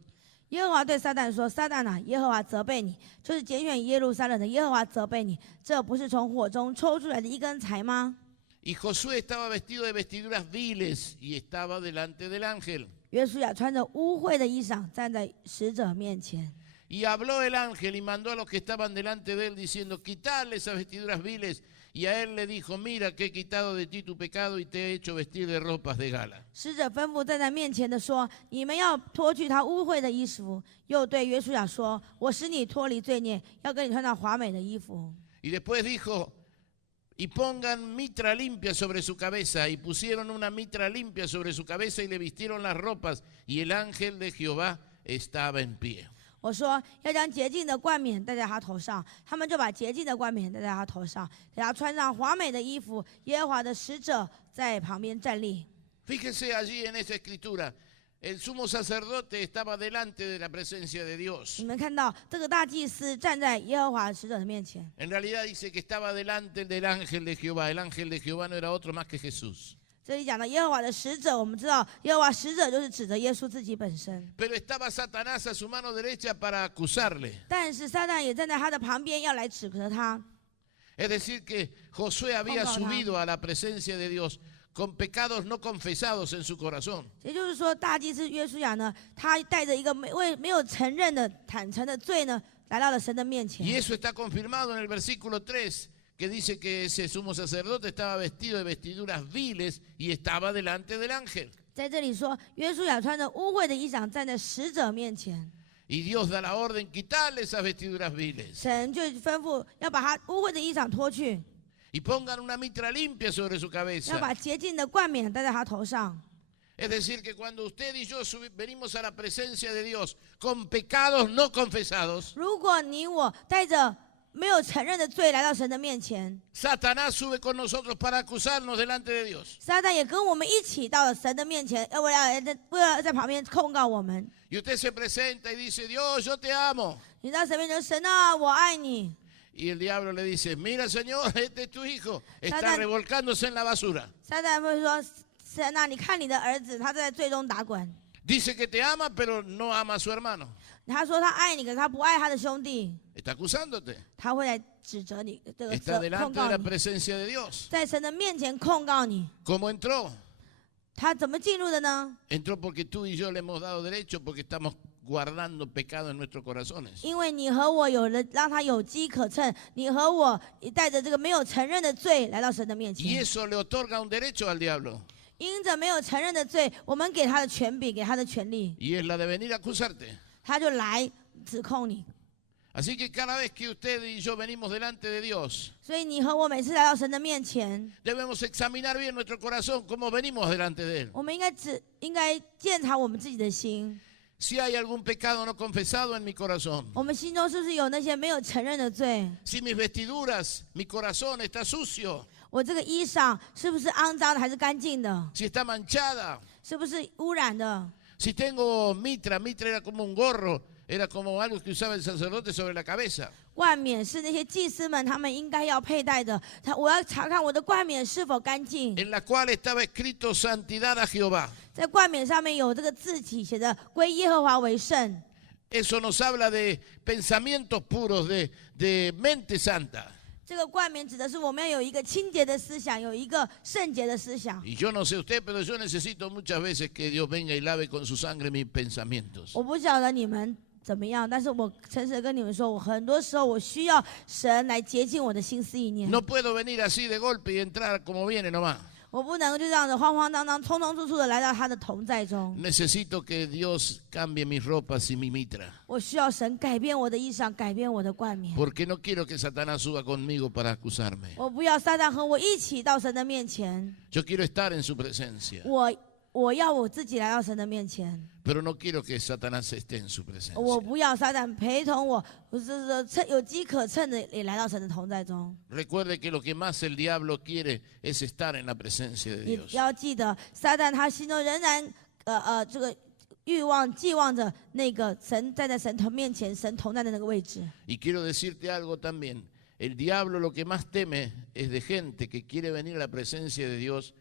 耶和华对撒旦说：“撒旦啊，耶和华责备你，就是拣选耶路撒冷的耶和华责备你，这不是从火中抽出来的一根柴吗？” Y Josué estaba vestido de vestiduras viles y estaba delante del ángel. 约书亚穿着污秽的衣裳站在使者面前。 Y habló el ángel y mandó a los que estaban delante de él diciendo, quitadle esas vestiduras viles. Y a él le dijo, mira que he quitado de ti tu pecado y te he hecho vestir de ropas de gala. 使者吩咐站在面前的说：“你们要脱去他污秽的衣服。”又对约书亚说：“我使你脱离罪孽，要给你穿上华美的衣服。” Y después dijo, y pongan mitra limpia sobre su cabeza. Y pusieron una mitra limpia sobre su cabeza y le vistieron las ropas. Y el ángel de Jehová estaba en pie. 我说要将洁净的冠冕戴在他头上，他们就把洁净的冠冕戴在他头上，给他穿上华美的衣服。耶和华的使者在旁边站立。 Fíjese allí en esa escritura, el sumo sacerdote estaba delante de la presencia de Dios. 你们看到这个大祭司站在耶和华使者的面前， En realidad dice que estaba delante del ángel de Jehová. El ángel de Jehová no era otro más que Jesús. 这里讲到耶和华的使者，我们知道耶和华使者就是指着耶稣自己本身。 Pero estaba Satanás a su mano derecha para acusarle. 但是撒旦也站在他的旁边，要来指责他。 Es decir, que Josué había subido a la presencia de Dios con pecados no confesados en su corazón. 也就是说，大祭司约书亚呢，他带着一个没有承认的坦诚的罪呢，来到了神的面 Y 前。 eso está confirmado en el versículo 3, que dice que ese sumo sacerdote estaba vestido de vestiduras viles y estaba delante del ángel. 在这里说，约书亚穿着污秽的衣裳站在使者面前， Y Dios da la orden, quitarle esas vestiduras viles 神就吩咐要把他污秽的衣裳脱去， y pongan una mitra limpia sobre su 要 cabeza. 把洁净的冠冕戴在他头上。 Es decir, que cuando usted y yo venimos a la presencia de Dios con pecados no confesados, 如果你我带着没有承认的罪来到神的面前， Satanás sube con nosotros para acusarnos delante de Dios. 撒旦也跟我们一起到了神的面前，为了在旁边控告我们。 Y usted se presenta y dice, Dios, yo te amo. 你到神面前说，神啊，我爱你。 Y el diablo le dice, mira Señor, este es tu hijo, está Satán- revolcándose en la basura. 撒旦会说，神啊，你看你的儿子，他在罪中打滚。 Dice que te ama, pero no ama a su hermano. 他说他爱你，可是他不爱他的兄弟， Está acusándote. 他会来指责你，这个 Está 控 delante de 告 la 你， presencia de Dios. 在神的面前控告你。 ¿Cómo entró? 他怎么进入的呢？ Entró porque tú y yo le hemos dado derecho porque estamos guardando pecado en nuestros corazones. 因为你和我有了，让他有机可乘。你和我带着这个没有承认的罪来到神的面 Y 前， eso le otorga un derecho al diablo. 因着没有承认的罪，我们给他的权柄，给他的权利， Y es la de venir a acusarte. 他就来指控你。 Así que cada vez que usted y yo venimos delante de Dios, 所以你和我每次来到神的面前， debemos examinar bien nuestro corazón, cómo venimos delante de Él. 我们应该检查我们自己的心， Si hay algún pecado no confesado en mi corazón, 我们心中是不是有那些没有承认的罪？ si mis vestiduras, mi corazón está sucio, 我这个衣裳是不是肮脏的还是干净的？ si está manchada, 是不是污染的？ si tengo mitra era como un gorro, era como algo que usaba el sacerdote sobre la cabeza. 冠冕是那些祭司们他们应该要佩戴的。我要查看我的冠冕是否干净。 En la cual estaba escrito santidad a Jehová. 在冠冕上面有这个字体，写着“归耶和华为圣”。 Eso nos habla de pensamientos puros, de mente santa. 这个冠冕指的是我们要有一个清洁的思想，有一个圣洁的思想。 Y yo no sé usted, pero yo necesito muchas veces que Dios venga y lave con su sangre mis pensamientos. 我不晓得你们怎么样，但是我诚实地跟你们说，我很多时候我需要神来洁净我的心思意念。 No puedo venir así de golpe y entrar como viene nomás. 我不能就这样子慌慌张张、匆匆促促的来到他的同在中。 Necesito que Dios cambie mis ropas y mi mitra. 我需要神改变我的衣裳，改变我的冠冕。 Porque no quiero que Satanás suba conmigo para acusarme. 我不要撒旦和我一起到神的面前， Yo quiero estar en su presencia. 我要我自己来到神的面前， Pero no quiero que Satanás esté en su presencia. 我不要撒旦陪同我，有机可乘的也来到神的同在中。 Recuerde que lo que más el diablo quiere es estar en la presencia de 你 Dios. 要记得，撒旦他心中仍然这个欲望寄望着那个神站在神头面前，神同在的那个位置。 Y quiero decirte algo también. El diablo lo que más teme es de gente que quiere venir a la presencia de Dios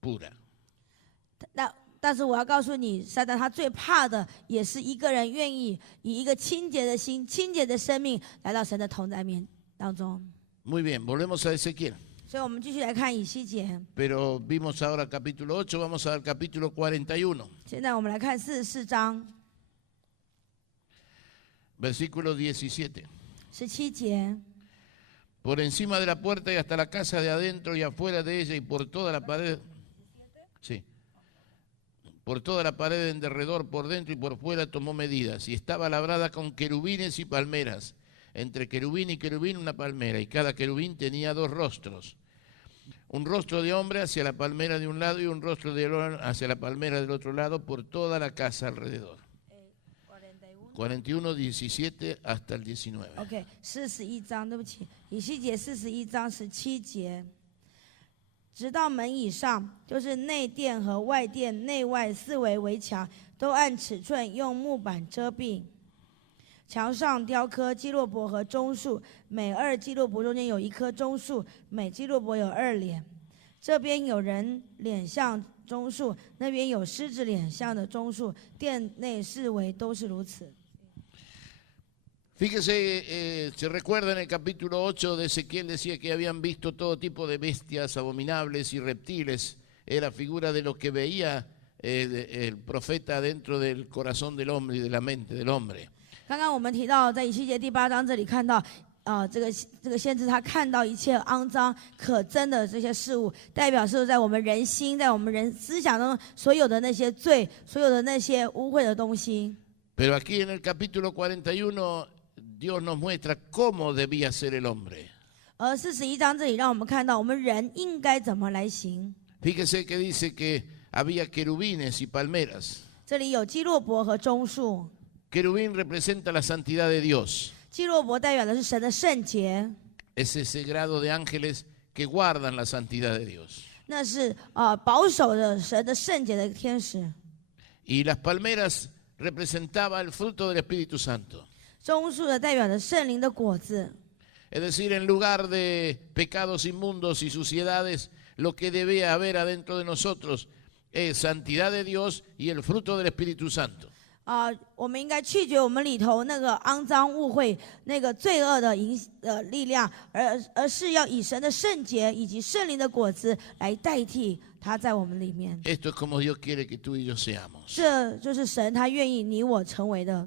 pura. 但是我要告诉你，撒旦他最怕的也是一个人愿意以一个清洁的心、清洁的生命来到神的同在面当中。 Muy bien, volvemos a Ezequiel. 所以我们继续来看以西结。 Pero vimos ahora capítulo 8, vamos al capítulo 41, 现在我们来看44章 versículo 17. 17节。 Por encima de la puerta y hasta la casa de adentro y afuera de ella y por toda la pared. Sí. Por toda la pared en derredor, por dentro y por fuera tomó medidas. Y estaba labrada con querubines y palmeras. Entre querubín y querubín una palmera. Y cada querubín tenía 2 rostros. Un rostro de hombre hacia la palmera de un lado y un rostro de hombre hacia la palmera del otro lado por toda la casa alrededor. 41, 17 hasta el 19. OK， 41章，对不起，以西结41章17节，直到门以上，就是内殿和外殿内外四围围墙，都按尺寸用木板遮蔽。墙上雕刻基洛伯和棕树，每2基洛伯中间有1棵棕树，每基洛伯有2脸。这边有人脸像棕树，那边有狮子脸像的棕树，殿内四围都是如此。 Fíjese, se recuerda en el capítulo 8 de Ezequiel decía que habían visto todo tipo de bestias abominables y reptiles era figura de lo que veía el profeta dentro del corazón del hombre y de la mente del hombre. 刚刚我们提到，在以西结第8章这里看到，这个先知他看到一切肮脏可憎的这些事物，代表是在我们人心，在我们人思想中所有的那些罪，所有的那些污秽的东西。 Pero aquí en el capítulo 41 Dios nos muestra cómo debía ser el hombre. 而41章这里让我们看到，我们人应该怎么来行。 Fíjese que dice que había querubines y palmeras. 这里有基洛伯和棕树， Querubín representa la santidad de Dios. 基洛伯代表的是神的圣洁， Es ese grado de ángeles que guardan la santidad de Dios. 那是保守着神的圣洁的天使。 Y las palmeras representaba el fruto del Espíritu Santo. 棕树的代表着圣灵的果子， Es decir, en lugar de pecados inmundos y suciedades, lo que debe haber adentro de nosotros es santidad de Dios y el fruto del Espíritu Santo. 我们应该拒绝我们里头那个肮脏污秽、那个罪恶的力量，而是要以神的圣洁以及圣灵的果子来代替它在我们里面。 Esto es como Dios quiere que tú y yo seamos. 这就是神他愿意你我成为的。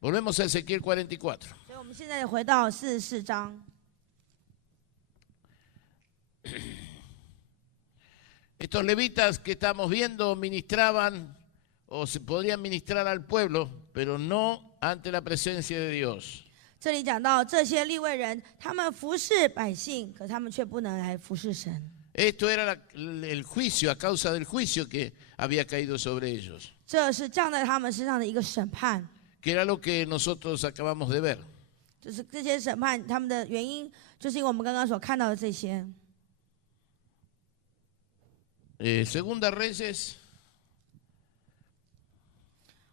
Volvemos a Ezequiel 44. 所以我们现在回到44章。 Estos levitas que estamos viendo ministraban o se podrían ministrar al pueblo, pero no ante la presencia de Dios. 这里讲到这些利未人，他们服侍百姓，可他们却不能来服侍神。 Esto era el juicio, a causa del juicio que había caído sobre ellos, 这是降在他们身上的一个审判， que era lo que nosotros acabamos de ver. 就是这些审判他们的原因，就是因为我们刚刚所看到的这些。 Segunda Reyes,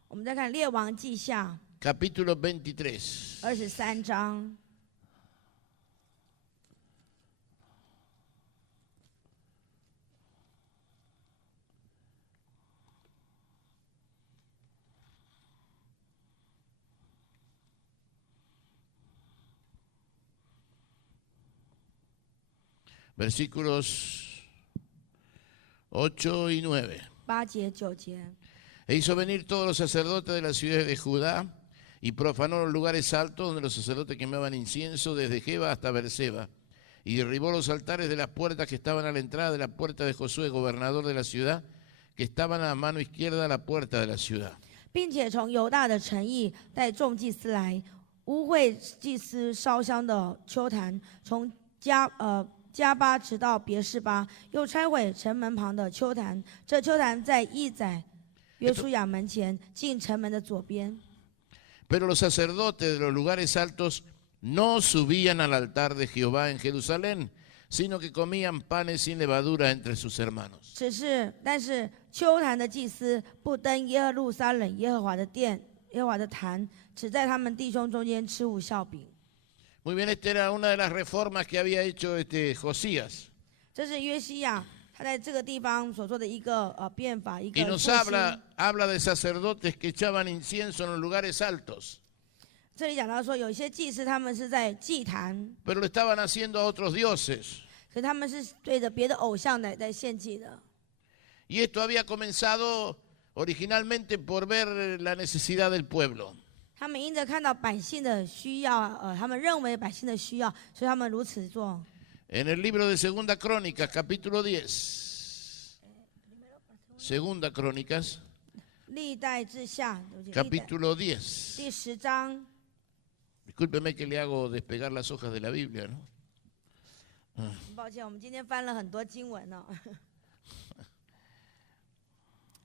我们再看列王记下 capítulo 23. 23章。 Versículos 8 y 9. 8节9节， E hizo venir todos los sacerdotes de las ciudades de Judá y profanó los lugares altos donde los sacerdotes quemaban incienso desde Jeba hasta Berseba. Y derribó los altares de las puertas que estaban a la entrada de la puerta de Josué, gobernador de la ciudad, que estaban a la mano izquierda de la puerta de la ciudad. 并且从犹大的城邑带众祭司来，污秽祭司烧香的丘坛，从加巴直到别是巴，又拆毁城门旁的丘坛。这丘坛在义宰约书亚门前，进城门的左边。 Pero los sacerdotes de los lugares altos no subían al altar de Jehová en Jerusalén, sino que comían panes sin levadura entre sus hermanos. 但是丘坛的祭司不登耶路撒冷耶和华的殿、耶和华的坛，只在他们弟兄中间吃无酵饼。 Muy bien, esta era una de las reformas que había hecho Josías. 这是约西亚他在这个地方所做的一个变法，一个 Y 复 nos 兴。 habla de sacerdotes que echaban incienso en los lugares altos, 这里讲到说，有一些祭司他们是在祭坛， pero lo estaban haciendo a otros dioses. 可他们是对着别的偶像来献祭的。 Y esto había comenzado originalmente por ver la necesidad del pueblo. 他们因着看到百姓的需要，他们认为百姓的需要，所以他们如此做。 En el libro de Segunda Crónicas, capítulo 10. Segunda Crónicas, 历代志下，对不起， capítulo 10. 第10章。 Discúlpeme que le hago despegar las hojas de la Biblia, ¿no? 很抱歉，我们今天翻了很多经文哦。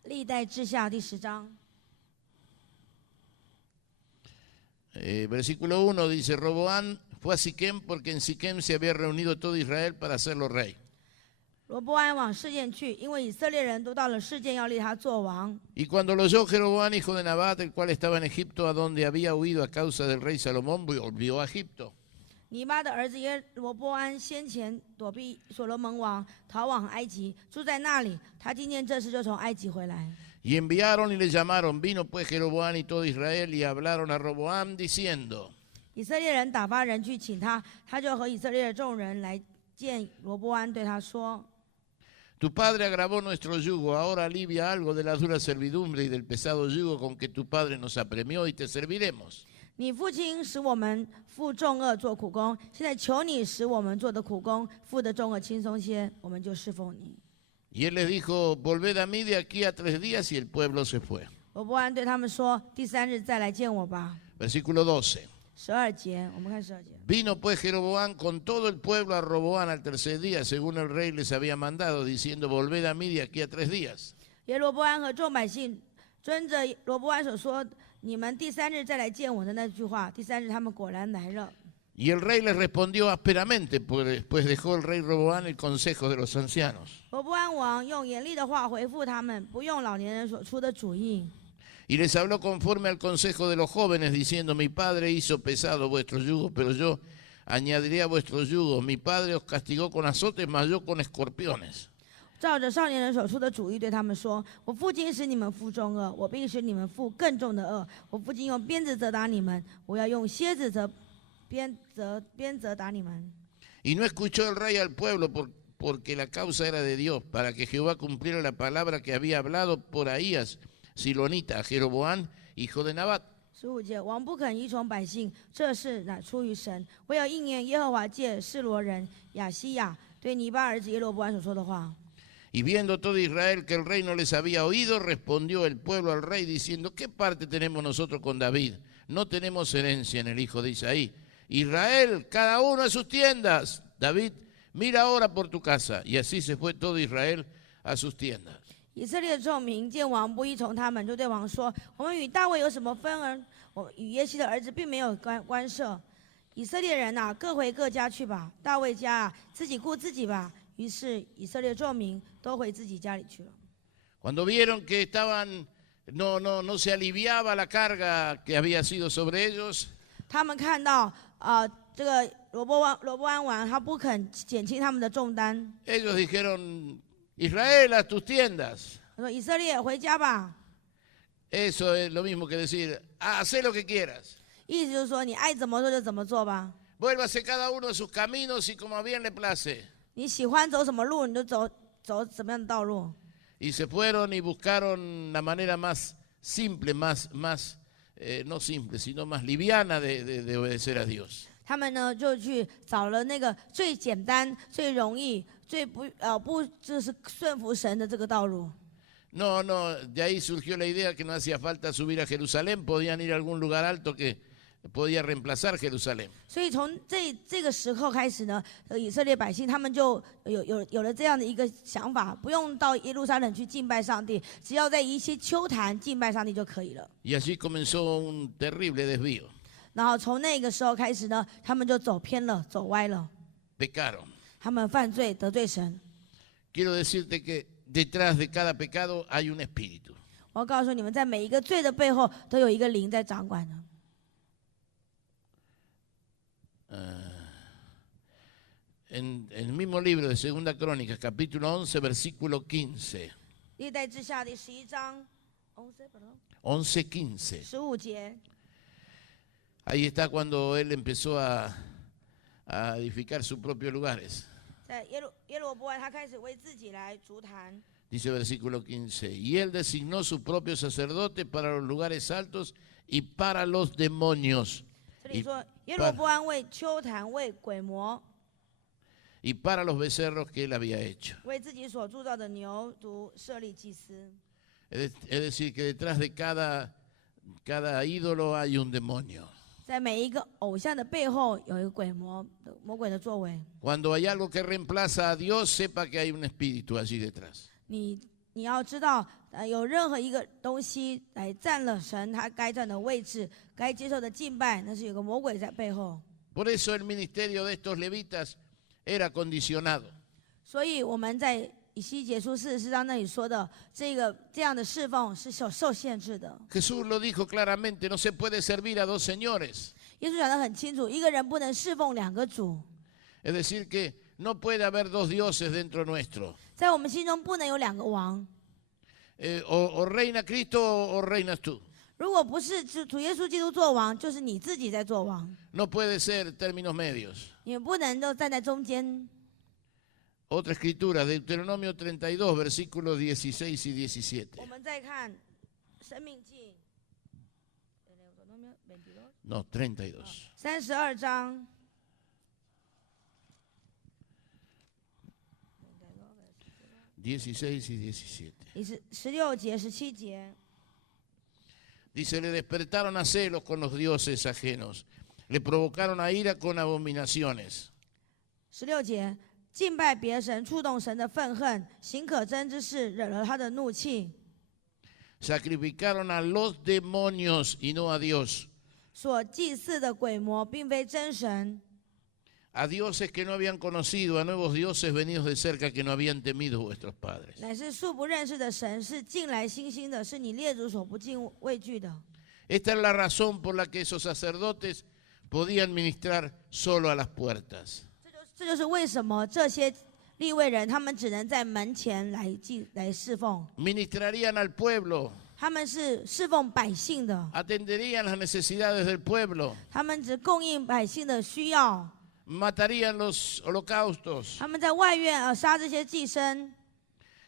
历代志下第10章。 Versículo 1 dice, Roboán fue a Siquem porque en Siquem se había reunido todo Israel para hacerlo rey. 罗波安往示剑去，因为以色列人都到了示剑，要立他做王。 Y cuando lo oyó Jeroboam, hijo de Nabat, el cual estaba en Egipto, a donde había huido a causa del rey Salomón, volvió a Egipto. 尼巴的儿子耶罗波安先前躲避所罗门王，逃往埃及，住在那里。他听见这事，就从埃及回来。 Y enviaron y le llamaron. Vino pues Jeroboam y todo Israel y hablaron a Roboam diciendo, 以色列人打发人去请他，他就和以色列的众人来见罗波安，对他说： Tu padre agravó nuestro yugo, ahora alivia algo de la dura servidumbre y del pesado yugo con que tu padre nos apremió y te serviremos. 你父亲使我们负重恶做苦工，现在求你使我们做的苦工负的重恶轻松些，我们就侍奉你。 Y él les dijo, volved a mí de aquí a 3 días, y el pueblo se fue. 罗波安对他们说：“第3日再来见我吧。 Versículo 12. ”12节，我们看12节。 Vino pues Jeroboam con todo el pueblo a Roboam al 3er día, según el rey les había mandado, diciendo, volved a mí de aquí a 3 días. 耶罗波安和众百姓遵着罗波安所说：“你们第3日再来见我的那句话。”第3日他们果然来了。 Y el rey les respondió ásperamente, pues dejó el rey Roboam el consejo de los ancianos. 罗波安王用严厉的话回复他们，不用老年人所出的主意。 Y les habló conforme al consejo de los jóvenes, diciendo, mi padre hizo pesado vuestro yugo, pero yo añadiré a vuestro yugo. Mi padre os castigó con azotes, mas yo con escorpiones. 照着少年人所出的主意对他们说：“我父亲使你们负重恶，我并使你们负更重的恶。我父亲用鞭子责打你们，我要用蝎子鞭责打你们。” Y no escuchó el rey al pueblo porque la causa era de Dios, para que Jehová cumpliera la palabra que había hablado por Ahías, Silonita, a Jeroboam, hijo de Nabat. 15节，王不肯依从百姓，这事乃出于神。我要应验耶和华借示罗人亚西亚对尼巴儿子耶罗波安所说的话。 Y viendo todo Israel que el rey no les había oído, respondió el pueblo al rey diciendo, ¿qué parte tenemos nosotros con David? No tenemos herencia en el hijo de Isaí. Israel, cada uno a sus tiendas. David, mira ahora por tu casa. Y así se fue todo Israel a sus tiendas. 以色列众民见王不依从他们，就对王说：“我们与大卫有什么分儿？我与耶西的儿子并没有关涉。以色列人呐、各回各家去吧。大卫家啊，自己顾自己吧。”于是以色列众民都回自己家里去了。 Cuando vieron que no se aliviaba la carga que había sido sobre ellos, 他们看到这个罗波安王他不肯减轻他们的重担， ellos dijeron, Israel, a tus tiendas. 他说：“以色列回家吧。” Eso es lo mismo que decir, haz lo que quieras. 意思就是说，你爱怎么做就怎么做吧。 Vuélvase cada uno a sus caminos y como a bien le place. 你喜欢走什么路，你就走什么样的道路。 Y se fueron y buscaron la manera más simple, no simple, sino más liviana de obedecer a Dios. 他们呢就去找了那个最简单、最容易、最不就是顺服神的这个道路。 No, de ahí surgió la idea que no hacía falta subir a Jerusalén, podían ir a algún lugar alto que podía reemplazar Jerusalén. 所以从这个时候开始呢，以色列百姓他们就有了这样的一个想法，不用到耶路撒冷去敬拜上帝，只要在一些丘坛敬拜上帝就可以了。 Y allí comenzó un terrible desvío. 然后从那个时候开始呢，他们就走偏了，走歪了， Pecaron. 他们犯罪得罪神。 Quiero decirte que detrás de cada pecado hay un espíritu. 我要告诉你们，在每一个罪的背后都有一个灵在掌管的。 En el mismo libro de Segunda Crónicas, capítulo 11, versículo 15. 历代志下第11章11:15. 15节， Ahí está cuando él empezó a edificar sus propios lugares. 在耶罗波安他开始为自己来筑坛。 Dice versículo 15. Y él designó su propio sacerdote para los lugares altos y para los demonios. 这里说耶罗波安为丘坛、为鬼魔、 Y para los becerros que él había hecho. 为自己所铸造的牛犊设立祭司。 Es decir, que detrás de cada ídolo hay un demonio. 在每一个偶像的背后有一个魔鬼的作为。 Cuando hay algo que reemplaza a Dios, sepa que hay un espíritu allí detrás. 你要知道，有任何一个东西来占了神他该占的位置，该接受的敬拜，那是有个魔鬼在背后。 Por eso el ministerio de estos levitas era condicionado. 所以我们在以西结书44章那里说的这样的侍奉是受限制的。 Jesús lo dijo claramente, no se puede servir a dos señores. 耶稣讲得很清楚，一个人不能侍奉两个主， Es decir, que no puede haber dos dioses dentro nuestro. 在我们心中不能有两个王。 O reina Cristo o reinas tú. 如果不是主耶稣基督做王，就是你自己在做王。 No puede ser términos medios. 你不能够站在中间， Otra escritura, Deuteronomio 32, versículos 16 y 17. 我们再看生命记， No, 32. 32章。 16 y 17. 16节、17节， Dice, le despertaron a celos con los dioses ajenos, le provocaron a ira con abominaciones. 16节，敬拜别神，触动神的愤恨，行可憎之事，惹了他的怒气。 Sacrificaron a los demonios y no a Dios. 所祭祀的鬼魔，并非真神， A dioses que no habían conocido, a nuevos dioses venidos de cerca que no habían temido vuestros padres. 乃是素不认识的神，是近来新兴的，是你列祖所不敬畏惧的。 Esta es la razón por la que esos sacerdotes podían ministrar solo a las puertas. 这就是为什么这些利未人，他们只能在门前来侍奉， Ministrarían al pueblo, 他们是侍奉百姓的， atenderían las necesidades del pueblo, 他们只供应百姓的需要， matarían los holocaustos, 他们在外院杀这些祭牲，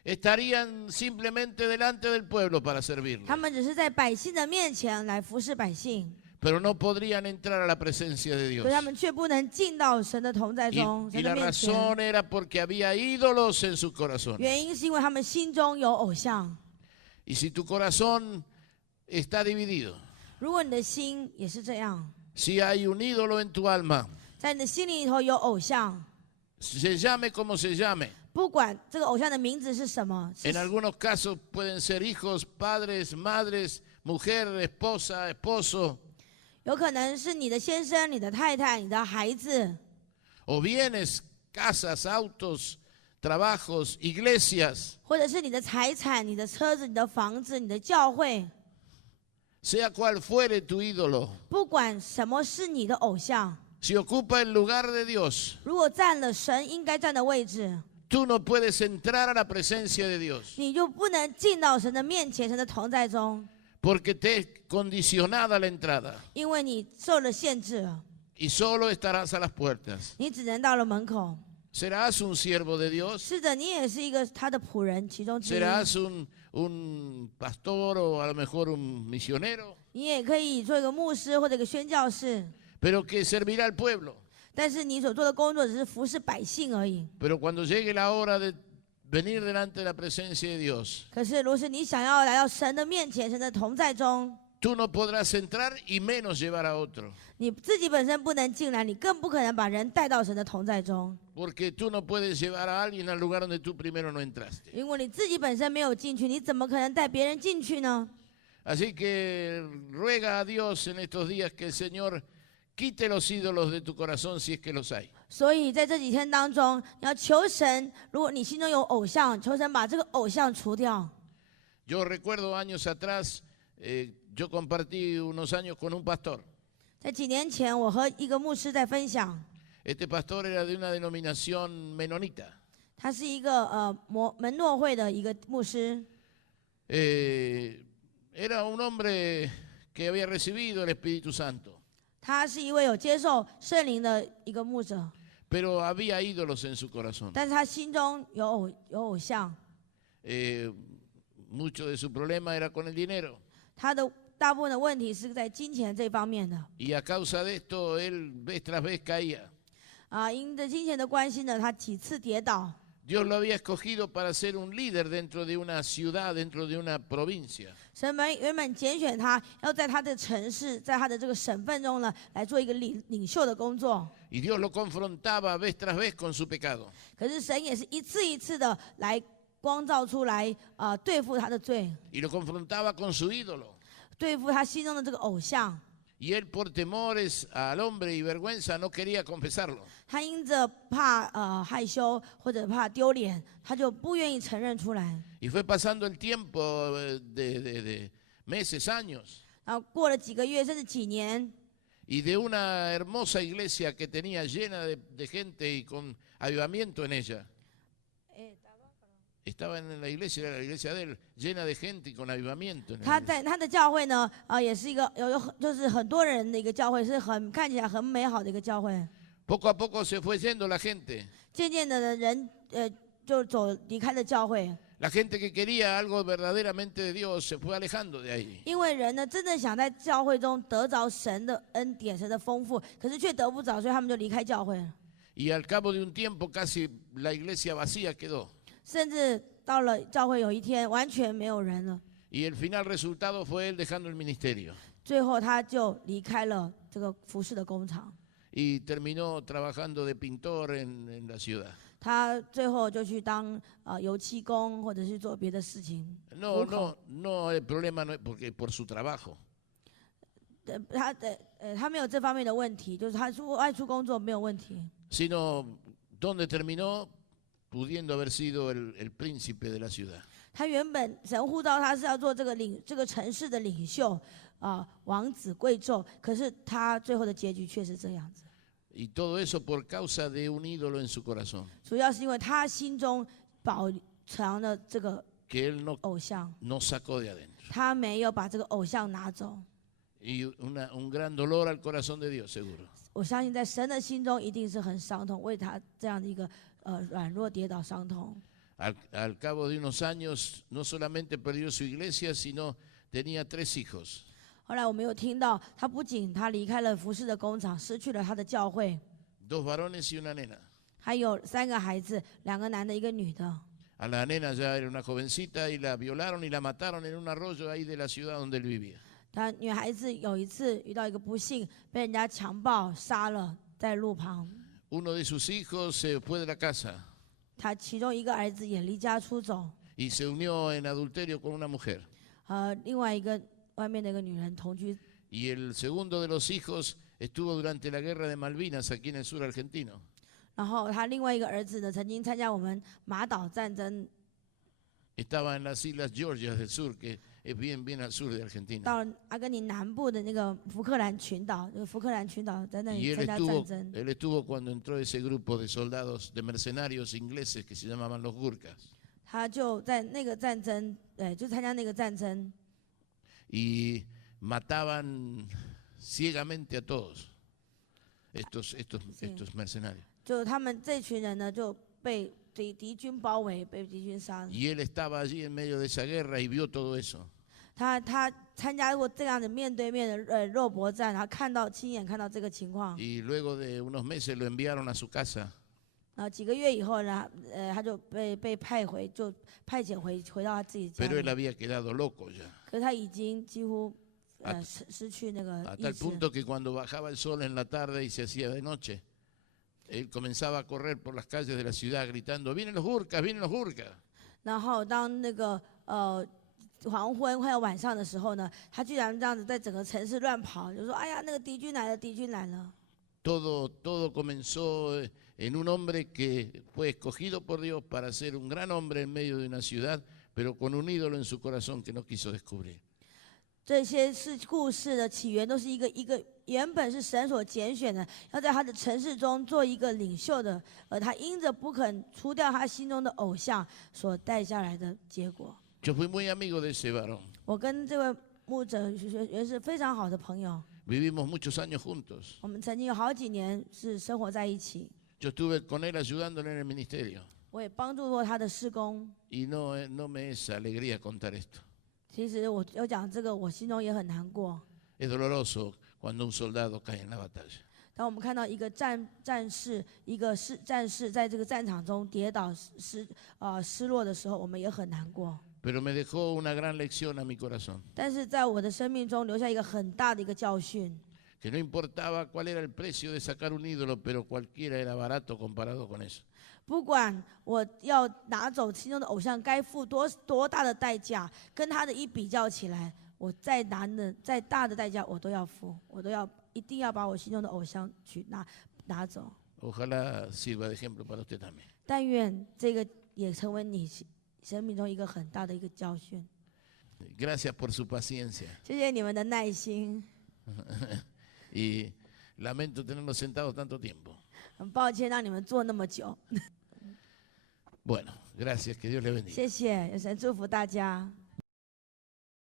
estarían simplemente delante del pueblo para servirlo, 他们只是在百姓的面前来服侍百姓， pero no podrían entrar a la presencia de 可是他 Dios. 们却不能进到神的同在 Y, 中， y 神的 la 面前。 razón era porque había ídolos en su corazón. 原因是因为他们心中有偶像。 Y si tu corazón está dividido, 如果你的心也是这样， si hay un ídolo en tu alma, 在你的心里头有偶像， se llame como se llame, 不管这个偶像的名字是什么， en algunos casos pueden ser hijos, padres, madres, mujer, esposa, esposo, 有可能是你的先生、你的太太、你的孩子， o bienes, casas, autos, trabajos, iglesias, 或者是你的财产、你的车子、你的房子、你的教会， sea cual fuere tu ídolo, 不管什么是你的偶像， si ocupa el lugar de Dios, 如果占了神应该占的位置， tú no puedes entrar a la presencia de Dios, 你就不能进到神的面前、神的同在中， porque te es condicionada la entrada 因为你受了限制了， y solo estarás a las puertas. 你只能到了门口。 Serás un siervo de Dios, 是的，你也是一个他的仆人其中之一， serás un pastor o a lo mejor un misionero, 你也可以做一个牧师或者一个宣教士， pero que servirá al pueblo. 但是你所做的工作只是服侍百姓而已。 Pero cuando llegue la hora de venir delante de la presencia de Dios, 可是，如果是你想要来到神的面前、神的同在中， tú no podrás entrar y menos llevar a otro, 你自己本身不能进来，你更不可能把人带到神的同在中， porque tú no puedes llevar a alguien al lugar donde tú primero no entraste. 因为你自己本身没有进去，你怎么可能带别人进去呢？ Así que ruega a Dios en estos días que el Señor quite los ídolos de tu corazón si es que los hay. 所以在这几天当中，你要求神，如果你心中有偶像，求神把这个偶像除掉。 Yo recuerdo años atrás, yo compartí unos años con un pastor. 在几年前，我和一个牧师在分享， Este pastor era de una denominación menonita. 他是一个门诺会的一个牧师， Era un hombre que había recibido el Espíritu Santo, 他是一位有接受圣灵的一个牧者， pero había ídolos en su corazón. 但是他心中有偶像， Mucho de su problema era con el dinero. 他的大部分的问题是在金钱这方面的。 Y a causa de esto, él vez tras vez caía. 因着金钱的关系呢，他几次跌倒。 Dios lo había escogido para ser un líder dentro de una ciudad, dentro de una provincia. 神原本拣选他，要在他的城市，在他的这个省份中呢，来做一个领袖的工作。 Y Dios lo confrontaba vez tras vez con su pecado. 可是神也是一次一次的来光照出来，对付他的罪， Y lo confrontaba con su ídolo. 对付他心中的这个偶像。 Y él por temores al hombre y vergüenza no quería confesarlo. 他因着怕害羞或者怕丢脸，他就不愿意承认出来。 Y fue pasando el tiempo de meses, años. 然后过了几个月甚至几年， Y de una hermosa iglesia que tenía llena de gente y con avivamiento en ella. Estaba en la iglesia, era la iglesia de él, llena de gente y con avivamiento en 他 ella. 在他的教会呢，也是一个就是很多人的一个教会，是看起来很美好的一个教会。Poco a poco se fue yendo la gente. 渐渐的人就离开了教会， La gente que quería algo verdaderamente de Dios se fue alejando de ahí. 因为人呢真的想在教会中得着神的恩典、神的丰富，可是却得不着，所以他们就离开教会了。 Y al cabo de un tiempo casi la iglesia vacía quedó. 甚至到了教会有一天完全没有人了， Y el final resultado fue él dejando el ministerio. 最后他就离开了这个服饰的工厂， Y terminó trabajando de pintor en la ciudad. 他最后就去当油漆工，或者是做别的事情。 No, no, no, el problema no es porque por su trabajo. 他没有这方面的问题，就是他外出工作没有问题。 Sino donde terminó pudiendo haber sido el príncipe de la ciudad. 他原本神呼召他是要做这个城市的领袖王子贵胄，可是他最后的结局却是这样子。 Y todo eso por causa de un ídolo en su corazón. 主要是因为他心中保藏了这个 Que él no, 偶像， no sacó de adentro. 他没有把这个偶像拿走。 Y un gran dolor al corazón de Dios, seguro. 我相信在神的心中一定是很伤痛，为他这样的一个软弱跌倒伤痛。 Al cabo de unos años, no solamente perdió su iglesia, sino tenía 3 hijos. 后来我们有听到，他不仅他离开了服饰的工厂，失去了他的教会， 2 varones y una nena. 还有3个孩子，2个男的，1个女的。 A la nena ya era una jovencita y la violaron y la mataron en un arroyo ahí de la ciudad donde él vivía. 他女孩子有一次遇到一个不幸，被人家强暴杀了，在路旁。 Uno de sus hijos se fue de la casa 他其中1个儿子也离家出走， y se unió en adulterio con una mujer. 和另外一个外面的一个女人同居。 Y el segundo de los hijos estuvo durante la guerra de Malvinas aquí en el sur argentino. 然后他另外一个儿子呢，曾经参加我们马岛战争， Estaba en las islas Georgias del sur, que es bien al sur de Argentina. 到阿根廷南部的那个福克兰群岛，福克兰群岛在那 Y 里参加战争。 él estuvo cuando entró ese grupo de soldados, de mercenarios ingleses que se llamaban los Gurkhas. 他就在那个战争，就参加那个战争， Y mataban ciegamente a todos estos mercenarios. 就他们这群人呢就被敌军包围，被敌军杀。 Y él estaba allí en medio de esa guerra y vio todo eso. 他参加过这样的面对面的肉搏战，然后亲眼看到这个情况。 Y luego de unos meses lo enviaron a su casa. 然后几个月以后呢，他就被派遣回到他自己家 Pero 里 él。había quedado loco ya. 可是他已经几乎失去那个 A 意 tal 识， punto que cuando bajaba el sol en la tarde y se hacía de noche, él comenzaba a correr por las calles de la ciudad gritando, ¡vienen los Gurkhas, vienen los Gurkhas! 然后当那个黄昏快要晚上的时候呢，他居然这样子在整个城市乱跑，就说：“哎呀，那个敌军来了，敌军来了。” Todo comenzó en un hombre que fue escogido por Dios para ser un gran hombre en medio de una ciudad, pero con un ídolo en su corazón que no quiso descubrir. 这些故事的起源都是一个原本是神所拣选的，要在他的城市中做一个领袖的，而他因着不肯除掉他心中的偶像所带下来的结果。 Yo fui muy amigo de ese varón. 我跟这位牧者原是非常好的朋友， Vivimos muchos años juntos. 我们曾经有好几年是生活在一起， Yo estuve con él ayudándole en el ministerio. 我也帮助过他的事工。 Y no me es alegría contar esto. 其实我要讲这个，我心中也很难过。 Es doloroso cuando un soldado cae en la batalla. 当我们看到一个战士在这个战场中跌倒失落的时候，我们也很难过。 Pero me dejó una gran lección a mi corazón. 但是在我的生命中留下一个很大的一个教训， Que no importaba cuál era el precio de sacar un ídolo, pero cualquiera era barato comparado con eso. 不管我要拿走心中的偶像，该付多大的代价，跟他的一比较起来，我再大的代价我都要付，一定要把我心中的偶像拿走。 Ojalá sirva de ejemplo para usted también. 但愿这个也成为你生命中一个很大的一个教训。 Gracias por su paciencia. 谢谢你们的耐心， Y lamento tenerlos sentados tanto tiempo. 很抱歉让你们坐那么久。 Bueno, gracias, que Dios le bendiga. 谢谢，有神祝福大家。